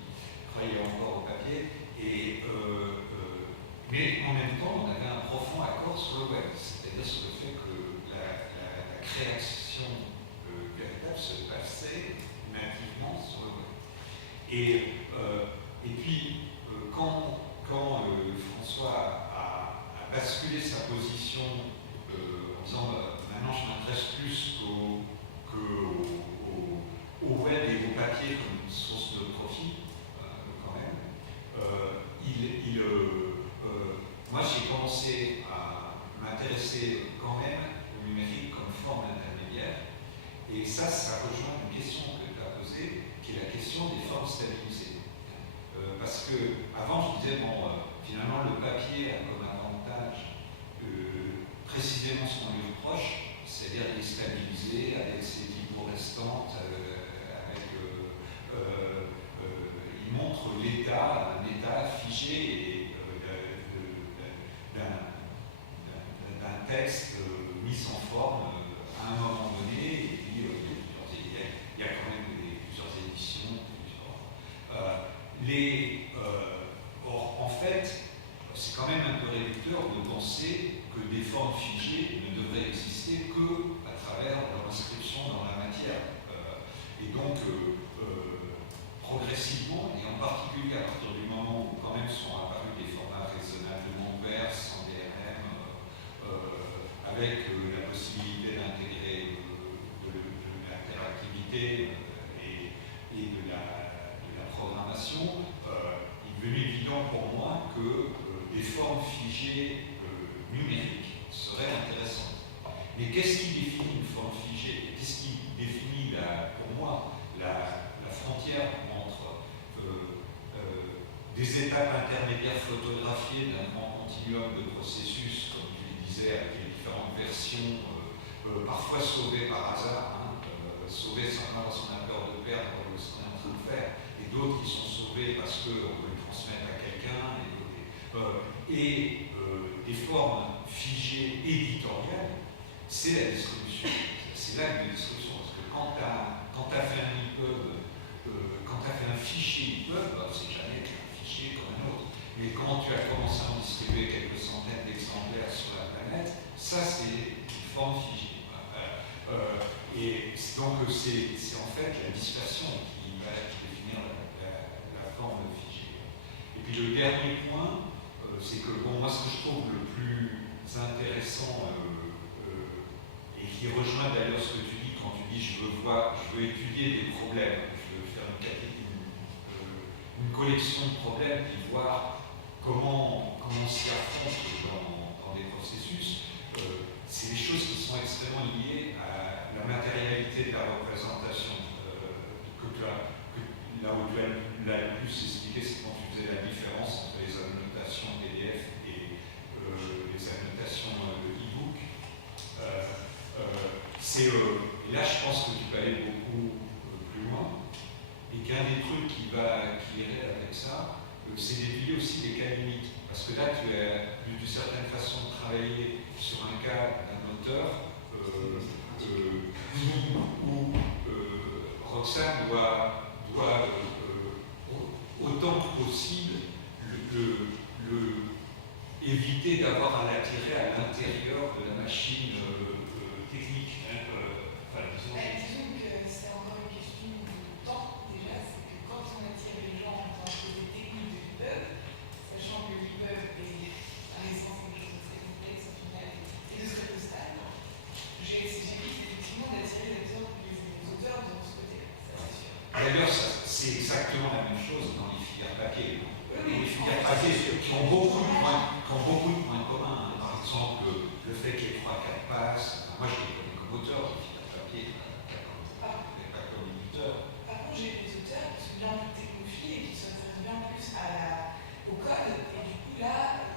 croyaient encore au papier, mais en même temps on avait un profond accord sur le web, c'est-à-dire sur le fait que la création véritable se passait nativement sur le web. Et puis quand François a basculé sa position en disant maintenant je m'intéresse plus au web et au papier comme une source de profit, quand même, moi j'ai commencé à m'intéresser quand même au numérique comme forme intermédiaire, et ça rejoint une question que tu as posée, qui est la question des formes stabilisées. Parce que avant je disais, finalement le papier a comme avantage précisément ce qu'on lui reproche, c'est-à-dire déstabiliser avec ses typos restantes, il montre un état figé d'un texte mis en forme à un moment donné, et puis il y a quand même plusieurs éditions. Or, en fait, c'est quand même un peu réducteur de penser que des formes figées ne devraient exister que à travers leur inscription dans la matière. Et donc, progressivement, et en particulier à partir du moment où quand même sont apparus des formats raisonnablement ouverts, sans DRM, avec la possibilité d'intégrer de l'interactivité et de la programmation, il est devenu évident pour moi que des formes figées numériques seraient intéressantes. Mais qu'est-ce qui définit une forme figée? Qu'est-ce qui définit, pour moi, la frontière entre des étapes intermédiaires photographiées d'un grand continuum de processus, comme tu le disais, avec les différentes versions, parfois sauvées par hasard, sauvées simplement parce qu'on a peur de perdre ce qu'on est en train de faire, et d'autres qui sont sauvées parce qu'on peut le transmettre à quelqu'un, et des formes figées éditoriales, c'est la distribution. C'est l'acte de distribution. Parce que quand tu as fait un EPUB, quand tu as fait un fichier EPUB, c'est jamais un fichier comme un autre. Mais quand tu as commencé à en distribuer quelques centaines d'exemplaires sur la planète, ça c'est une forme figée. Et donc c'est en fait la dispersion qui va définir la forme figée. Et puis le dernier point, c'est que moi ce que je trouve le plus intéressant et qui rejoint d'ailleurs ce que tu dis quand tu dis je veux étudier des problèmes, je veux faire une collection de problèmes et voir comment s'y affronte dans des processus, c'est des choses qui sont extrêmement liées à la matérialité de la représentation. Là où tu l'as le plus expliqué, c'est quand tu faisais la différence entre les annotations PDF et les annotations de e-book. Et là, je pense que tu peux aller beaucoup plus loin. Et qu'un des trucs qui irait avec ça, c'est d'étudier aussi les cas limites. Parce que là, tu as d'une certaine façon travaillé sur un cas d'un auteur où Roxane doit autant que possible éviter d'avoir à l'attirer à l'intérieur de la machine technique. Disons que c'est encore une question de temps déjà, c'est que quand on attire les gens dans des techniques de l'EPUB, sachant que l'EPUB est par essence quelque chose de très complexe au final et de très stable, j'ai évité effectivement d'attirer les auteurs de ce côté, ça c'est sûr. D'ailleurs, c'est exactement la même chose dans les filières papier. Les filières papier qui ont beaucoup de points communs. Par exemple, le fait qu'il y ait 3-4 passes. Moi, je les connais comme auteur, les filières papier, pas comme éditeur. Par contre, j'ai des auteurs qui sont bien plus technophiles et qui s'intéressent bien plus au code. Et du coup, là,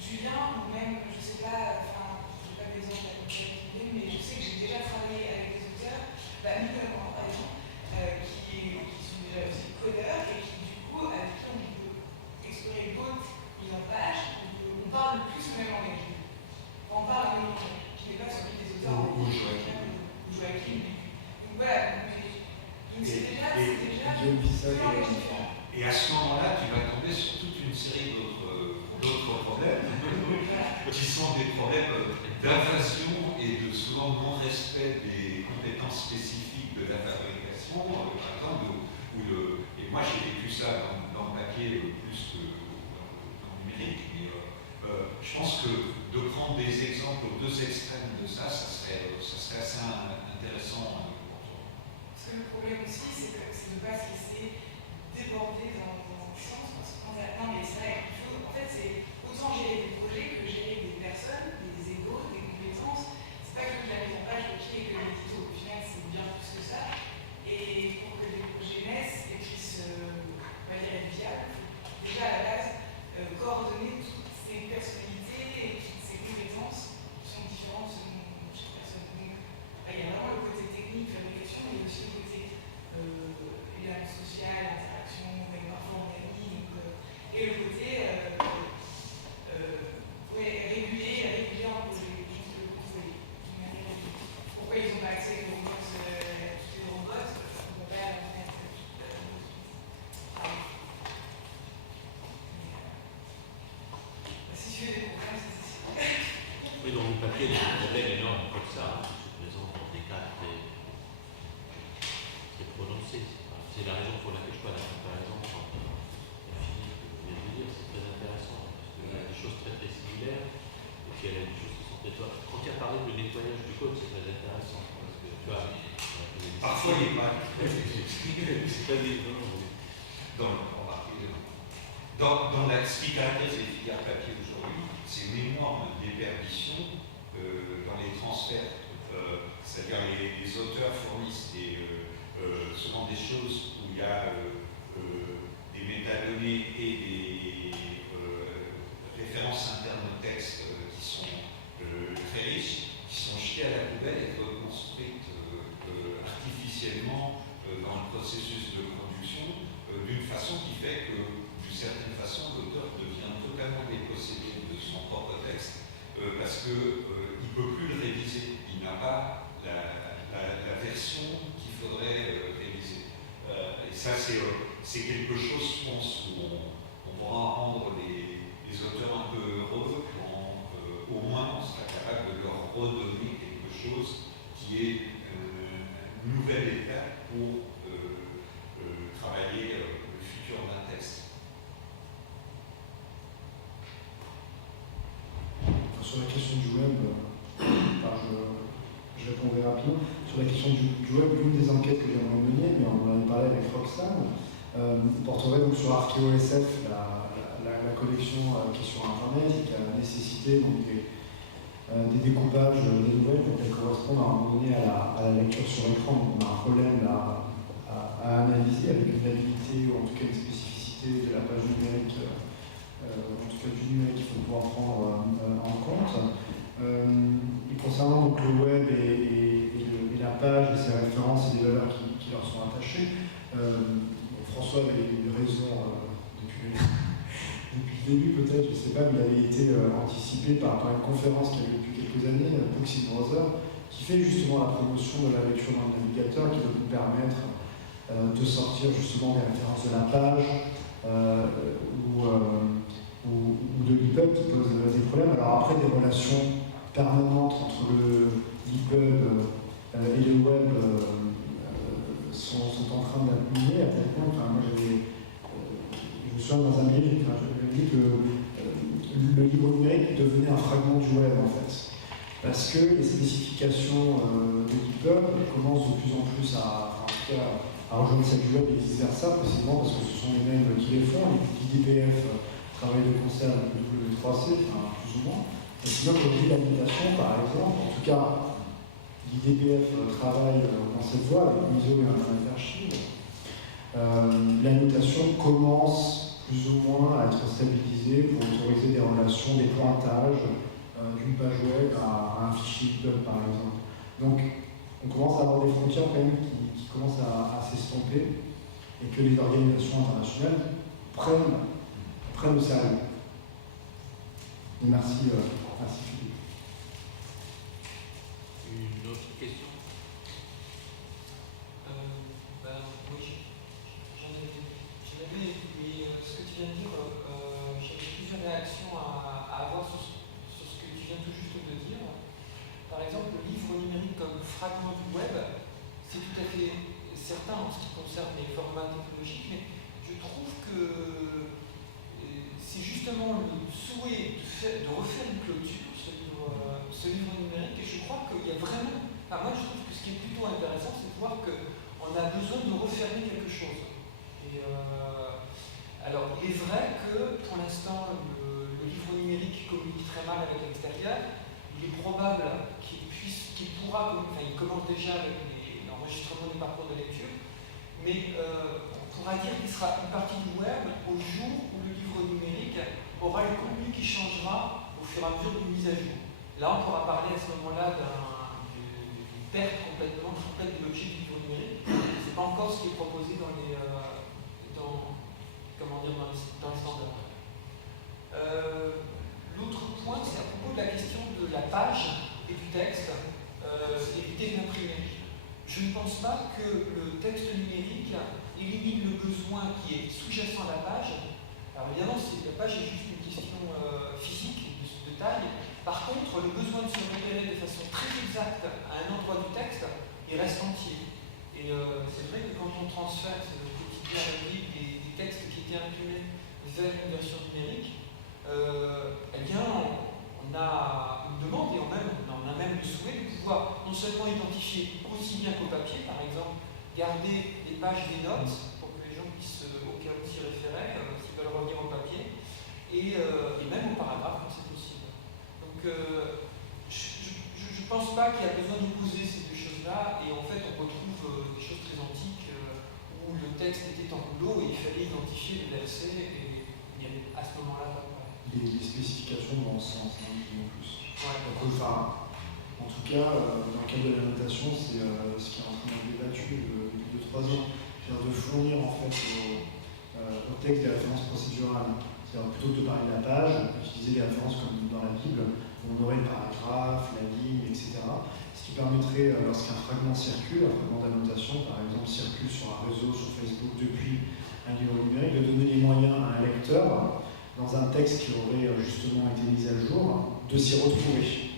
Julien, ou même, je sais pas, je n'ai pas d'exemple à côté, mais je sais que j'ai déjà travaillé avec des auteurs, Miguel par exemple, qui sont déjà aussi codeurs et qui, du coup, avec qui on peut explorer d'autres mises en page, on parle le plus le même langage. On parle le même langage, qui n'est pas celui des auteurs. Ou Joachim. Donc voilà, donc c'est déjà différent. Et à ce moment-là, tu vas tomber sur toute une série d'autres problèmes, qui sont des problèmes d'invasion et de souvent non-respect des compétences spécifiques de la fabrication, par exemple, et moi j'ai vécu ça dans le papier plus que dans le numérique, mais je pense que de prendre des exemples aux deux extrêmes de ça serait assez intéressant pour toi. Parce que le problème aussi, c'est de ne pas se laisser déborder dans un sens, parce que non mais c'est vrai qu'il faut, en fait c'est autant gérer des projets que gérer des personnes, des égos, des compétences. C'est pas que la mise en page de qui et que l'édito, au final c'est bien plus que ça. Et pour que les projets naissent et puissent être viables, il faut déjà à la base coordonner toutes ces personnalités et toutes ces compétences constituer des problèmes, ça c'est sûr. Oui, dans le papier, il y a des problèmes énormes comme ça, qui se présentent dans des cas très prononcés. C'est la raison pour laquelle je fais la comparaison entre Philippe et ce que je viens de dire, c'est très intéressant, parce qu'il y a des choses très similaires, et puis il y a des choses qui sont très... Quand tu as parlé de nettoyage du code, c'est très intéressant, parce que tu vois... Parfois, il n'est pas. C'est pas des... Dans ce qui caractérise les filières papier aujourd'hui, c'est une énorme déperdition dans les transferts. C'est-à-dire les auteurs fournissent souvent des choses où il y a des métadonnées et des références internes au texte qui sont très riches, qui sont jetées à la poubelle et reconstruites artificiellement dans le processus de production d'une façon qui fait que, d'une certaine façon, l'auteur devient totalement dépossédé de son propre texte parce qu'il ne peut plus le réviser. Il n'a pas la version qu'il faudrait réviser. Et ça, c'est quelque chose, je pense, où on pourra rendre les auteurs un peu heureux quand, au moins, on sera capable de leur redonner quelque chose qui est une nouvelle étape pour travailler le futur d'un texte. Sur la question du web, je répondrai rapidement. Sur la question du web, l'une des enquêtes que j'aimerais mener, mais on en avait parlé avec Roxane, porterait donc sur ArchéoSF, la collection qui est sur Internet et qui a nécessité donc, des découpages des nouvelles pour qu'elles correspondent à un moment donné à la lecture sur écran. Donc on a un problème à analyser avec une habilité ou en tout cas une spécificité de la page numérique, en tout cas du numérique qu'il faut pouvoir prendre en compte. Et concernant donc, le web et la page et ses références et les valeurs qui leur sont attachées, François avait eu raison depuis le début peut-être, je ne sais pas, mais il avait été anticipé par une conférence qui a eu depuis quelques années, Boxing Brother, qui fait justement la promotion de la lecture dans le navigateur, qui veut nous permettre de sortir justement des références de la page ou de l'EPUB qui pose des problèmes. Alors après, des relations permanentes entre l'EPUB et le web sont en train d'accumuler à tel point. Enfin, moi, je me souviens dans un mail, j'avais dit que le livre numérique devenait un fragment du web en fait. Parce que les spécifications de l'EPUB commencent de plus en plus en tout cas, à rejoindre celle du web et vice-versa, précisément parce que ce sont les mêmes qui les font. L'IDPF travaille de concert avec le W3C, enfin, plus ou moins. Et sinon, aujourd'hui, la mutation, par exemple, en tout cas, l'IDPF travaille dans cette voie avec l'ISO et Interarchive. La mutation commence plus ou moins à être stabilisée pour autoriser des relations, des pointages d'une page web à un fichier web, par exemple. Donc, on commence à avoir des frontières quand même qui commencent à s'estomper et que les organisations internationales prennent au sérieux. Et merci Philippe. Une autre question? Oui, j'en avais, mais ce que tu viens de dire, j'avais plusieurs réactions à avoir sur ce que tu viens tout juste de dire. Par exemple, le livre numérique comme fragment du web, c'est tout à fait certain en ce qui concerne les formats technologiques, mais je trouve que c'est justement le souhait de refaire une clôture, ce livre numérique, et je crois qu'il y a vraiment... Enfin, moi, je trouve que ce qui est plutôt intéressant, c'est de voir qu'on a besoin de refermer quelque chose. Et, alors, il est vrai que, pour l'instant, le livre numérique communique très mal avec l'extérieur. Il est probable qu'il commence déjà avec l'enregistrement des parcours de lecture, mais on pourra dire qu'il sera une partie du web au jour où le livre numérique aura le contenu qui changera au fur et à mesure d'une mise à jour. Là, on pourra parler à ce moment-là d'une perte complète de l'objet du livre numérique. Ce n'est pas encore ce qui est proposé dans les standards. L'autre point, c'est à propos de la question de la page et du texte, éviter de l'imprimer. Je ne pense pas que le texte numérique élimine le besoin qui est sous-jacent à la page. Alors évidemment, la page est juste une question physique, transfert quotidien à la vie des textes qui étaient imprimés vers une version numérique, eh bien, on a une demande et on a même le souhait de pouvoir non seulement identifier aussi bien qu'au papier, par exemple, garder les pages des notes pour que les gens puissent au cas où s'y référer, s'ils veulent revenir au papier, et même au paragraphe quand c'est possible. Donc, je ne pense pas qu'il y a besoin d'opposer ces deux choses-là, et en fait, on retrouve des choses très antiques où le texte était en rouleau et il fallait identifier les versets, et il y avait à ce moment-là pas de problème. Des spécifications dans ce sens, hein, en plus. Ouais. Donc, en tout cas, dans le cadre de la notation, c'est ce qui est en train d'être débattu depuis 2-3 ans. C'est-à-dire de fournir en fait au texte des références procédurales. C'est-à-dire plutôt que de parler de la page, utiliser des références comme dans la Bible, où on aurait le paragraphe, la ligne, etc. Ce qui permettrait, lorsqu'un fragment circule, un fragment d'annotation par exemple circule sur un réseau, sur Facebook depuis un livre numérique, de donner les moyens à un lecteur, dans un texte qui aurait justement été mis à jour, de s'y retrouver,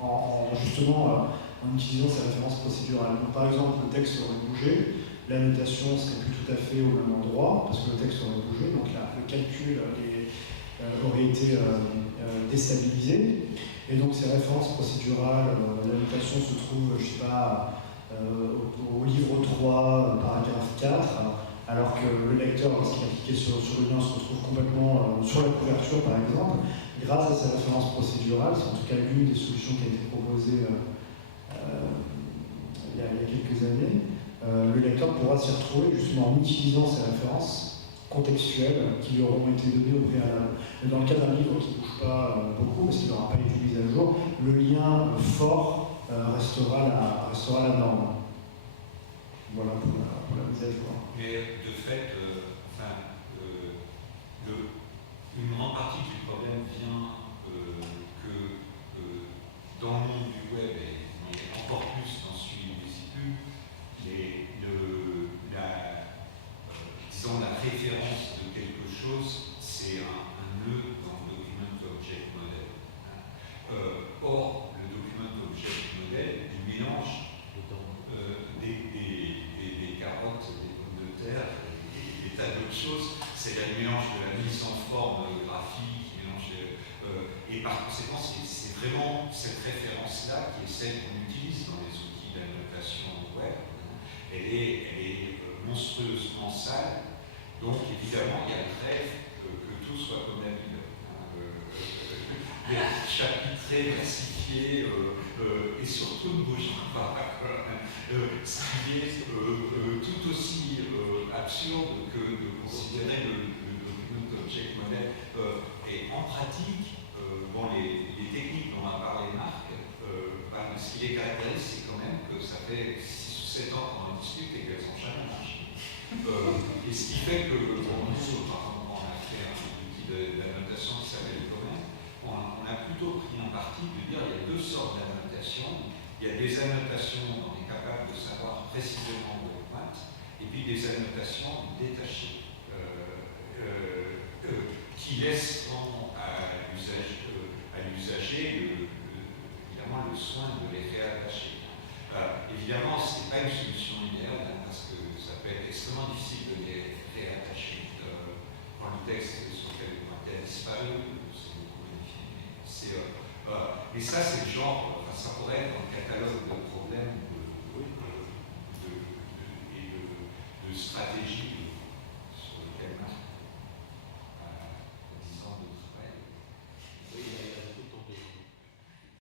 en utilisant ces références procédurales. Donc, par exemple, le texte aurait bougé, l'annotation serait plus tout à fait au même endroit, parce que le texte aurait bougé, donc là, le calcul aurait été déstabilisé. Et donc ces références procédurales, l'annotation se trouve, je ne sais pas, au livre 3, paragraphe 4, alors que le lecteur, lorsqu'il a cliqué sur le lien, se retrouve complètement sur la couverture, par exemple. Grâce à ces références procédurales, c'est en tout cas l'une des solutions qui a été proposée il y a quelques années, le lecteur pourra s'y retrouver justement en utilisant ces références contextuelles qui lui auront été données au préalable. Mais dans le cas d'un livre qui ne bouge pas beaucoup, parce qu'il n'aura pas été mis à jour, le lien fort restera la norme. Voilà pour la mise à jour. Mais de fait, une grande partie du problème vient que dans le monde du web, et encore plus dans celui des IPU, disons la référence de quelque chose, c'est un nœud dans le Document Object Model. Or, le Document Object Model, il mélange des carottes, des pommes de terre, et des tas d'autres choses. C'est le mélange de la mise en forme graphique, et par conséquent, c'est vraiment cette référence-là qui est celle qu'on utilise dans les outils d'annotation web. Elle est monstrueusement sale, donc évidemment, il y a le rêve que tout soit comme la Bible. Chapitré, versifié, et surtout ne bougeant pas. Ce qui est tout aussi absurde que de considérer le Document Object Model. Et en pratique, les techniques dont a parlé Marc, ce qui les caractérise, c'est quand même que ça fait 6 ou 7 ans qu'on en discute et qu'elles n'ont jamais marché. Et ce qui fait que, nous, on a fait un outil d'annotation qui s'appelle Comment, on a plutôt pris un parti de dire qu'il y a deux sortes d'annotations. Il y a des annotations où on est capable de savoir précisément où on pointe, et puis des annotations détachées, qui laissent à l'usager évidemment le soin de les réattacher. Évidemment, ce n'est pas une solution idéale, parce que ça peut être extrêmement difficile de les réattacher. Quand le texte sur lequel le pointer a disparu, c'est beaucoup modifié. Mais ça, c'est le genre, ça pourrait être dans le catalogue